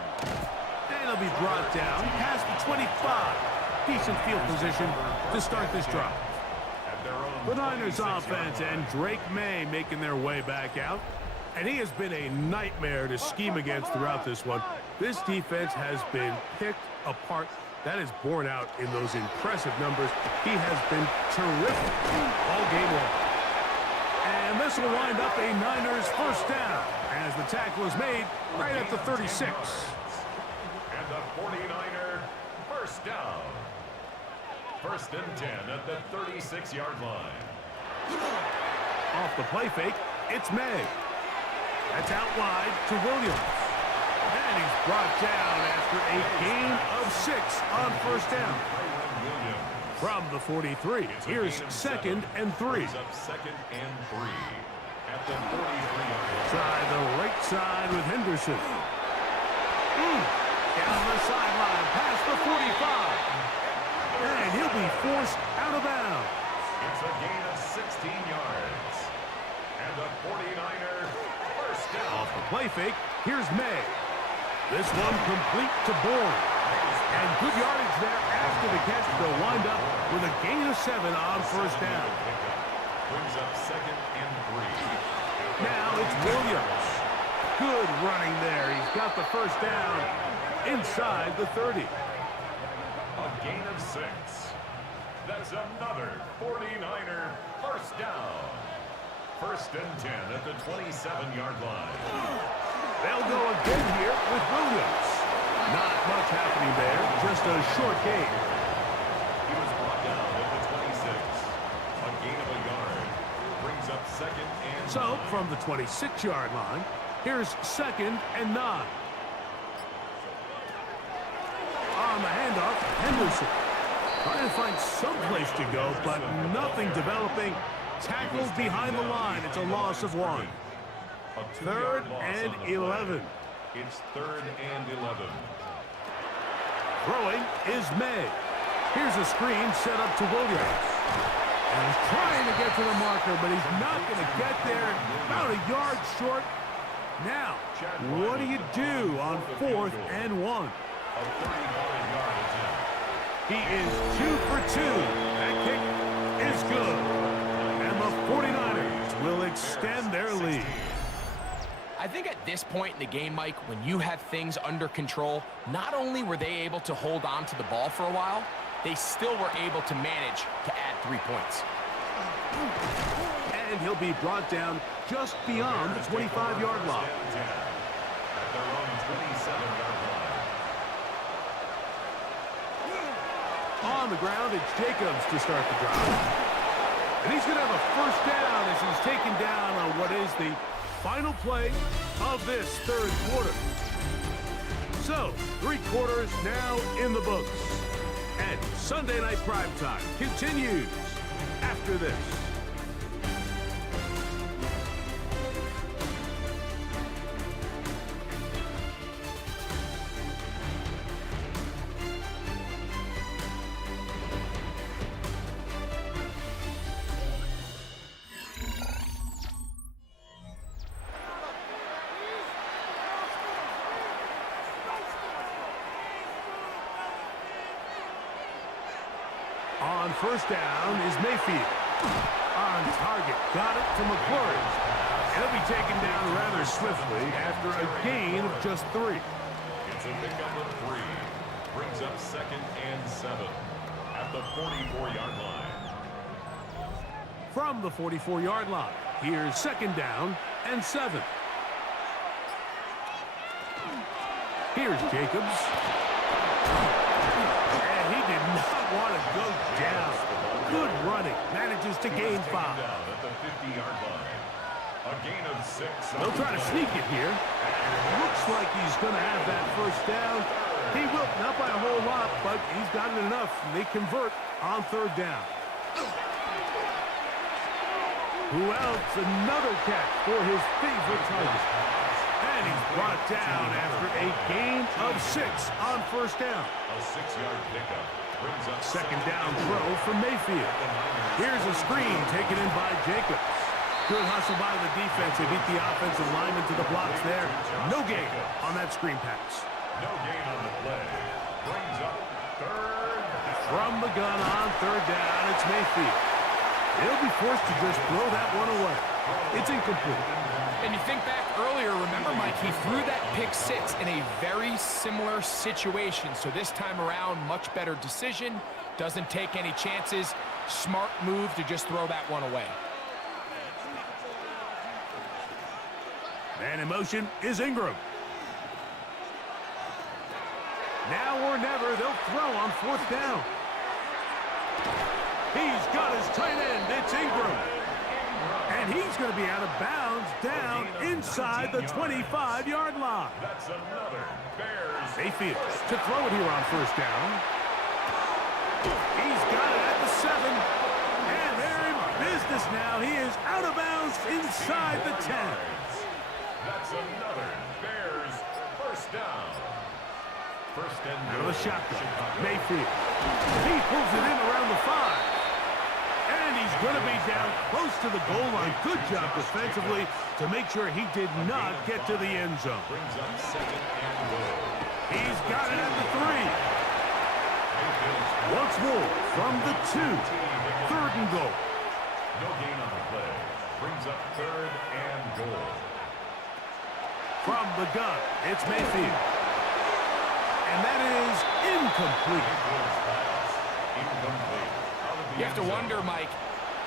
And he'll be brought down past the 25. Decent field position to start this drive. The Niners offense and Drake May making their way back out. And he has been a nightmare to scheme against throughout this one. This defense has been picked apart. That is borne out in those impressive numbers. He has been terrific all game long. And this will wind up a Niners first down as the tackle is made right at the 36. And the 49er first down. First and 10 at the 36-yard line. Off the play fake, it's May. That's out wide to Williams. And he's brought down after a gain of 6 on first down. From the 43, here's second and 3. Second and 3 at the 43-yard line. Try the right side with Henderson. Down the sideline, past the 45. And he'll be forced out of bounds. It's a gain of 16 yards. And the 49er first down. Off the play fake, here's May. This one complete to Bourne. And good yardage there after the catch. They'll wind up with a gain of 7 on first down. Brings up second and 3. Now it's Williams. Good running there. He's got the first down inside the 30. A gain of 6. That's another 49er first down. First and 10 at the 27-yard line. They'll go again here with Williams. Not much happening there, just a short gain. He was brought down at the 26. A gain of a yard. Brings up second and So, 9. from the 26-yard line, here's second and 9. On the handoff, Henderson. Trying to find some place to go, but nothing developing. Tackled behind the line. It's a loss of 1. A 3rd two-yard loss and on the 11. play. It's 3rd and 11. Throwing is May. Here's a screen set up to Williams. And he's trying to get to the marker, but he's not going to get there. About a yard short. Now, what do you do on 4th and 1? A 35-yard attempt. He is 2 for 2. That kick is good. And the 49ers will extend their lead. I think at this point in the game, Mike, when you have things under control, not only were they able to hold on to the ball for a while, they still were able to manage to add 3 points. And he'll be brought down just beyond the 25-yard line. At their own 27-yard line. On the ground, it's Jacobs to start the drive. And he's going to have a first down as he's taken down on what is the final play of this 3rd quarter. So, 3 quarters now in the books. And Sunday Night Primetime continues after this. On first down is Mayfield. On target. Got it to McClure. He'll be taken down rather swiftly after a gain of just 3. It's a pickup of 3. Brings up 2nd and 7 at the 44-yard line. From the 44-yard line, here's 2nd down and 7. Here's Jacobs. And he did not want to go down. Good running. Manages to gain 5. Down at the 50-yard line. A gain of 6. They'll try to sneak it here. Looks like he's going to have that first down. He will, not by a whole lot, but he's gotten enough. They convert on 3rd down. Who else? Another catch for his favorite target. And he's brought down after a gain of 6 on first down. A 6-yard pickup. Brings up 2nd down throw for Mayfield. Here's a screen taken in by Jacobs. Good hustle by the defense. They beat the offensive lineman to the blocks there. No gain on that screen pass. No gain on the play. Brings up 3rd. From the gun on 3rd down, it's Mayfield. He'll be forced to just throw that one away. It's incomplete. And you think back earlier, remember, Mike, he threw that pick 6 in a very similar situation. So this time around, much better decision. Doesn't take any chances. Smart move to just throw that one away. Man in motion is Ingram. Now or never, they'll throw on 4th down. He's got his tight end. It's Ingram. And he's going to be out of bounds down inside the 25-yard line. That's another Bears. Mayfield to throw it here on 1st down. He's got it at the 7. And they're in business now. He is out of bounds inside the 10. That's another Bears first down. First and Out of the goal. shotgun. Mayfield. He pulls it in around the 5. And he's going to be down close to the goal line. Good job defensively to make sure he did not get to the end zone. Brings up 2nd and goal. He's got it at the 3. Once more from the 2. 3rd and goal. No gain on the play. Brings up 3rd and goal. From the gun, it's Mayfield. And that is incomplete. Incomplete. You have to wonder, Mike,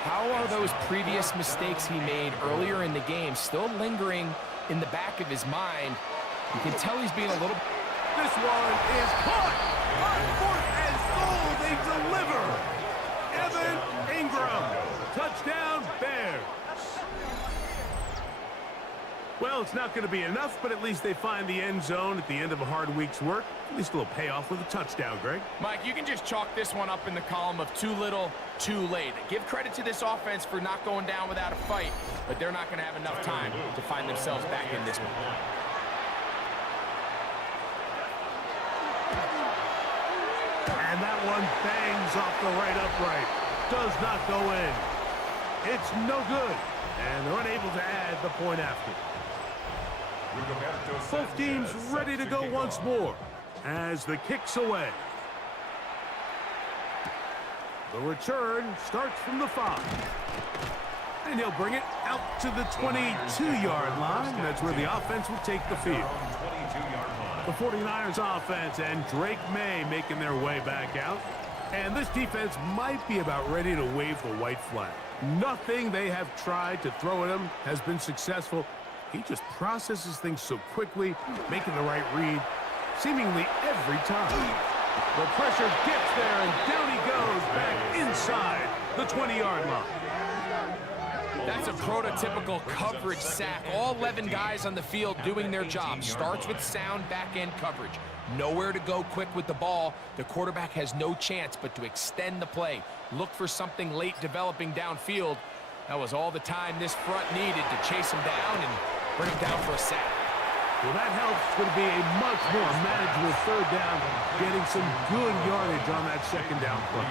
how are those previous mistakes he made earlier in the game still lingering in the back of his mind? You can tell he's being a little... This one is caught. On 4th and goal, they deliver. Evan Ingram. Touchdown, Bears. Well, it's not going to be enough, but at least they find the end zone at the end of a hard week's work. At least a little payoff with a touchdown, Greg. Mike, you can just chalk this one up in the column of too little, too late. Give credit to this offense for not going down without a fight, but they're not going to have enough time to find themselves back in this one. And that one bangs off the right upright. Does not go in. It's no good. And they're unable to add the point after. Both teams ready to go once more as the kick's away. The return starts from the 5. And he'll bring it out to the 22-yard line. That's where the offense will take the field. The 49ers offense and Drake May making their way back out. And this defense might be about ready to wave the white flag. Nothing they have tried to throw at him has been successful. He just processes things so quickly, making the right read, seemingly every time. The pressure gets there, and down he goes back inside the 20-yard line. That's a prototypical coverage sack. All 11 guys on the field doing their job. Starts with sound back-end coverage. Nowhere to go quick with the ball. The quarterback has no chance but to extend the play. Look for something late developing downfield. That was all the time this front needed to chase him down and bring him down for a sack. Well, that helps. It's going to be a much more manageable third down, getting some good yardage on that second down play.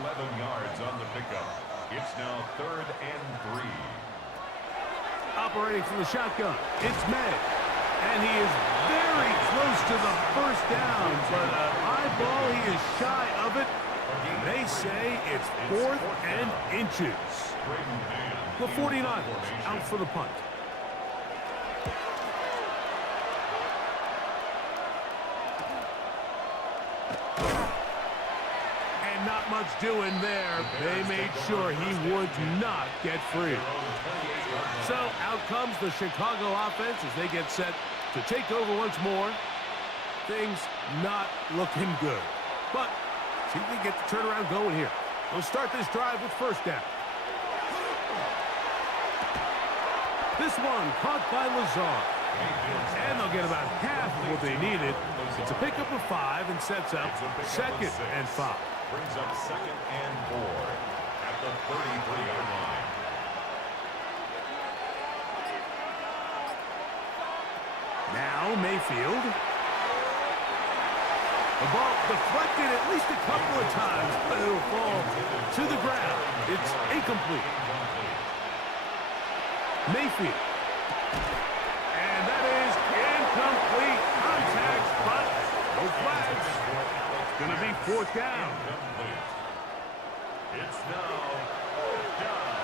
11 yards on the pickup. It's now 3rd and 3. Operating from the shotgun, it's May. And he is very close to the first down, but an high ball, he is shy of it. They say it's 4th and inches. The 49ers out for the punt. And not much doing there. They made sure he would not get free. So out comes the Chicago offense as they get set to take over once more. Things not looking good. But see if they get the turnaround going here. They'll start this drive with first down. This one caught by Lazard. And they'll get about half of what they needed. It's a pickup of 5 and sets up 2nd and 5. Brings up 2nd and 4 at the 33-yard line. Now Mayfield. The ball deflected at least a couple of times, but it'll fall to the ground. It's incomplete. Mayfield. And that is incomplete. Contact, but no flags. It's going to be 4th down. It's now 4th down.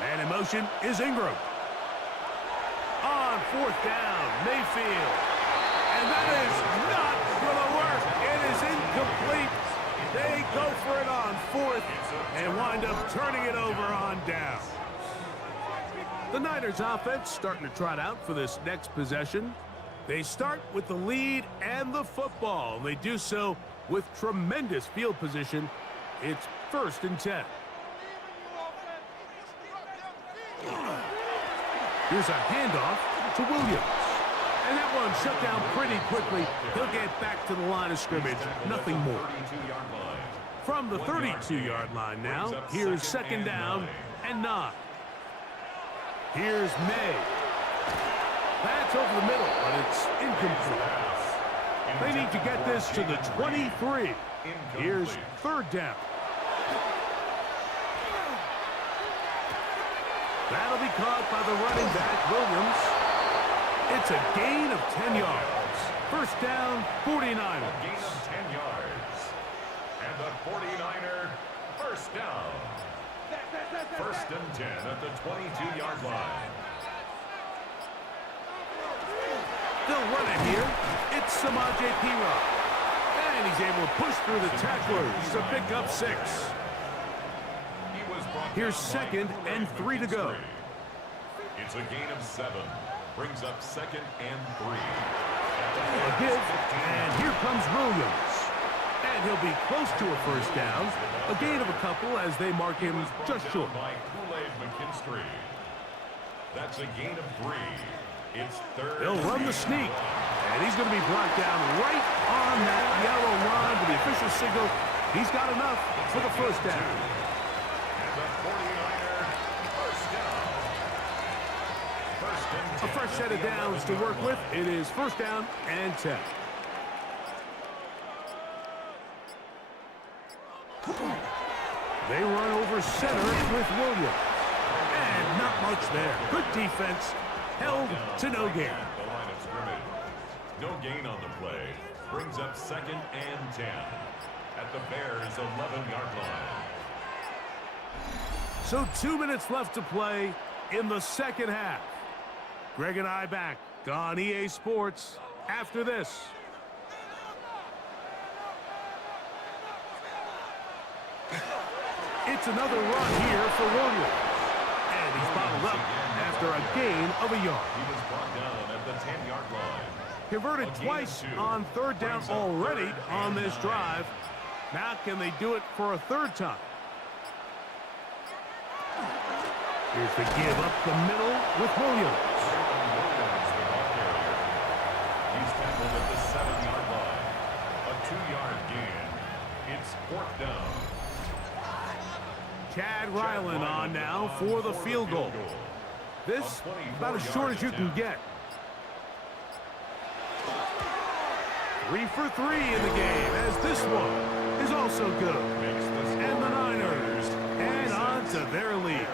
Man in motion is Ingram. On 4th down, Mayfield. And that is not going to work. It is incomplete. They go for it on 4th and wind up turning it over on down. The Niners offense starting to trot out for this next possession. They start with the lead and the football. And they do so with tremendous field position. It's 1st and 10. Here's a handoff to Williams. And that one shut down pretty quickly. He'll get back to the line of scrimmage. Nothing more. From the 32-yard line now, here's 2nd down and 9. Here's May. That's over the middle, but it's incomplete. They need to get this to the 23. Here's 3rd down. That'll be caught by the running back, Williams. It's a gain of 10 yards. 1st down, 49ers. A gain of 10 yards. And the 49er 1st down. 1st and 10 at the 22-yard line. They'll run it here. It's Samaje Perine. And he's able to push through the tacklers to pick up 6. Here's 2nd and 3 to go. It's a gain of 7. Brings up 2nd and 3. A give, and here comes Williams. And he'll be close to a 1st down. A gain of a couple as they mark him just short. By Kool-Aid McKinstry. That's a gain of 3. It's 3rd. They'll run the sneak. And he's going to be brought down right on that yellow line to the official signal. He's got enough for the 1st down. A fresh set of downs to work with. It is 1st down and 10. They run over center with Williams. And not much there. Good defense. Held to no gain. The line of scrimmage. No gain on the play. Brings up 2nd and 10 at the Bears' 11-yard line. So 2 minutes left to play in the 2nd half. Greg and I back on EA Sports after this. It's another run here for Williams. And he's bottled up after a gain of a yard. He was brought down at the 10-yard line. Converted twice on 3rd down already on this drive. Now can they do it for a third time? Here's the give up the middle with Williams. He's tackled at the 7-yard line. A 2-yard gain. It's 4th down. Chad Ryland on now for the field goal. This about as short as you can get. 3 for 3 in the game, as this one is also good. And the Niners head on to their lead.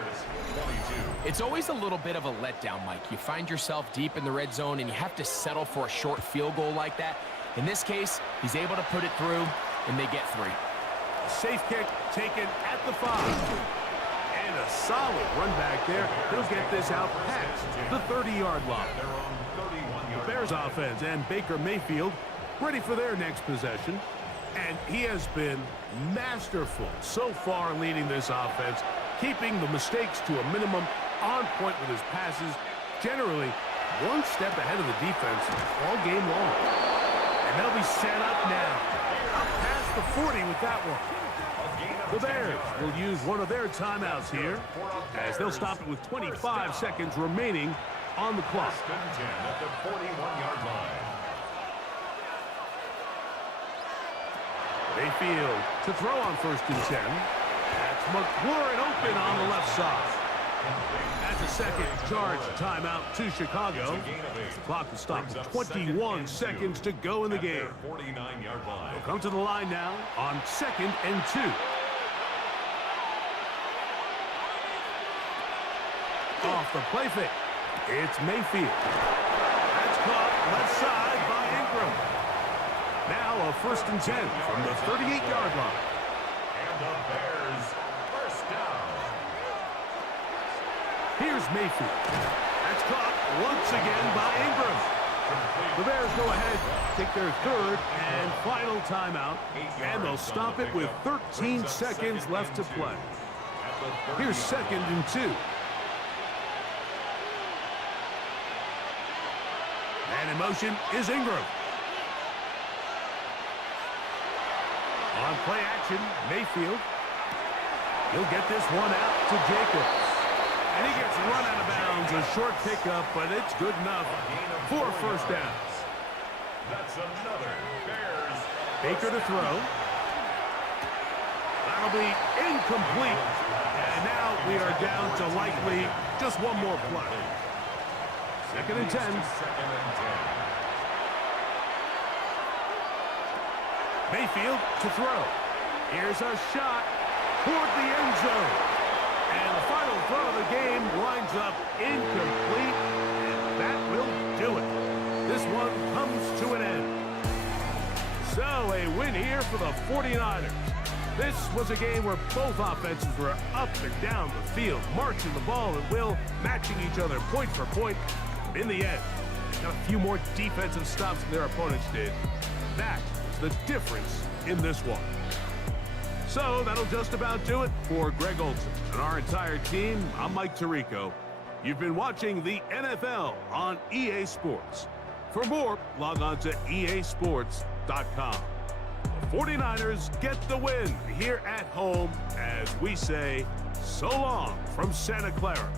It's always a little bit of a letdown, Mike. You find yourself deep in the red zone, and you have to settle for a short field goal like that. In this case, he's able to put it through, and they get 3. Safe kick taken at the 5. And a solid run back there. He'll get this out past the 30-yard line. The Bears offense and Baker Mayfield ready for their next possession. And he has been masterful so far leading this offense, keeping the mistakes to a minimum, on point with his passes, generally one step ahead of the defense all game long. And they'll be set up now. Up past the 40 with that one. The Bears will use one of their timeouts here, as they'll stop it with 25 seconds remaining on the clock. First and 10 at the 41-yard line. Mayfield to throw on 1st and 10. That's McLaurin open on the left side. That's a second charge timeout to Chicago. The clock will stop with 21 seconds to go in the game. 49-yard line. They'll come to the line now on 2nd and 2. Off the play fake. It's Mayfield. That's caught left side by Ingram. Now a 1st and 10 from the 38-yard line. And the Bears first down. Here's Mayfield. That's caught once again by Ingram. The Bears go ahead, take their 3rd and final timeout, and they'll stop it with 13 seconds left to play. Here's 2nd and 2. And in motion is Ingram. On play action, Mayfield. He'll get this one out to Jacobs. And he gets run out of bounds. A short pickup, but it's good enough for first down. That's another Bears. Baker to throw. That'll be incomplete. And now we are down to likely just one more play. 2nd and 10. 2nd and 10. Mayfield to throw. Here's a shot toward the end zone. And the final throw of the game winds up incomplete. And that will do it. This one comes to an end. So a win here for the 49ers. This was a game where both offenses were up and down the field, marching the ball at will, matching each other point for point. In the end, got a few more defensive stops than their opponents did. That was the difference in this one. So that'll just about do it for Greg Olson and our entire team. I'm Mike Tirico. You've been watching the NFL on EA Sports. For more, log on to easports.com. The 49ers get the win here at home as we say so long from Santa Clara.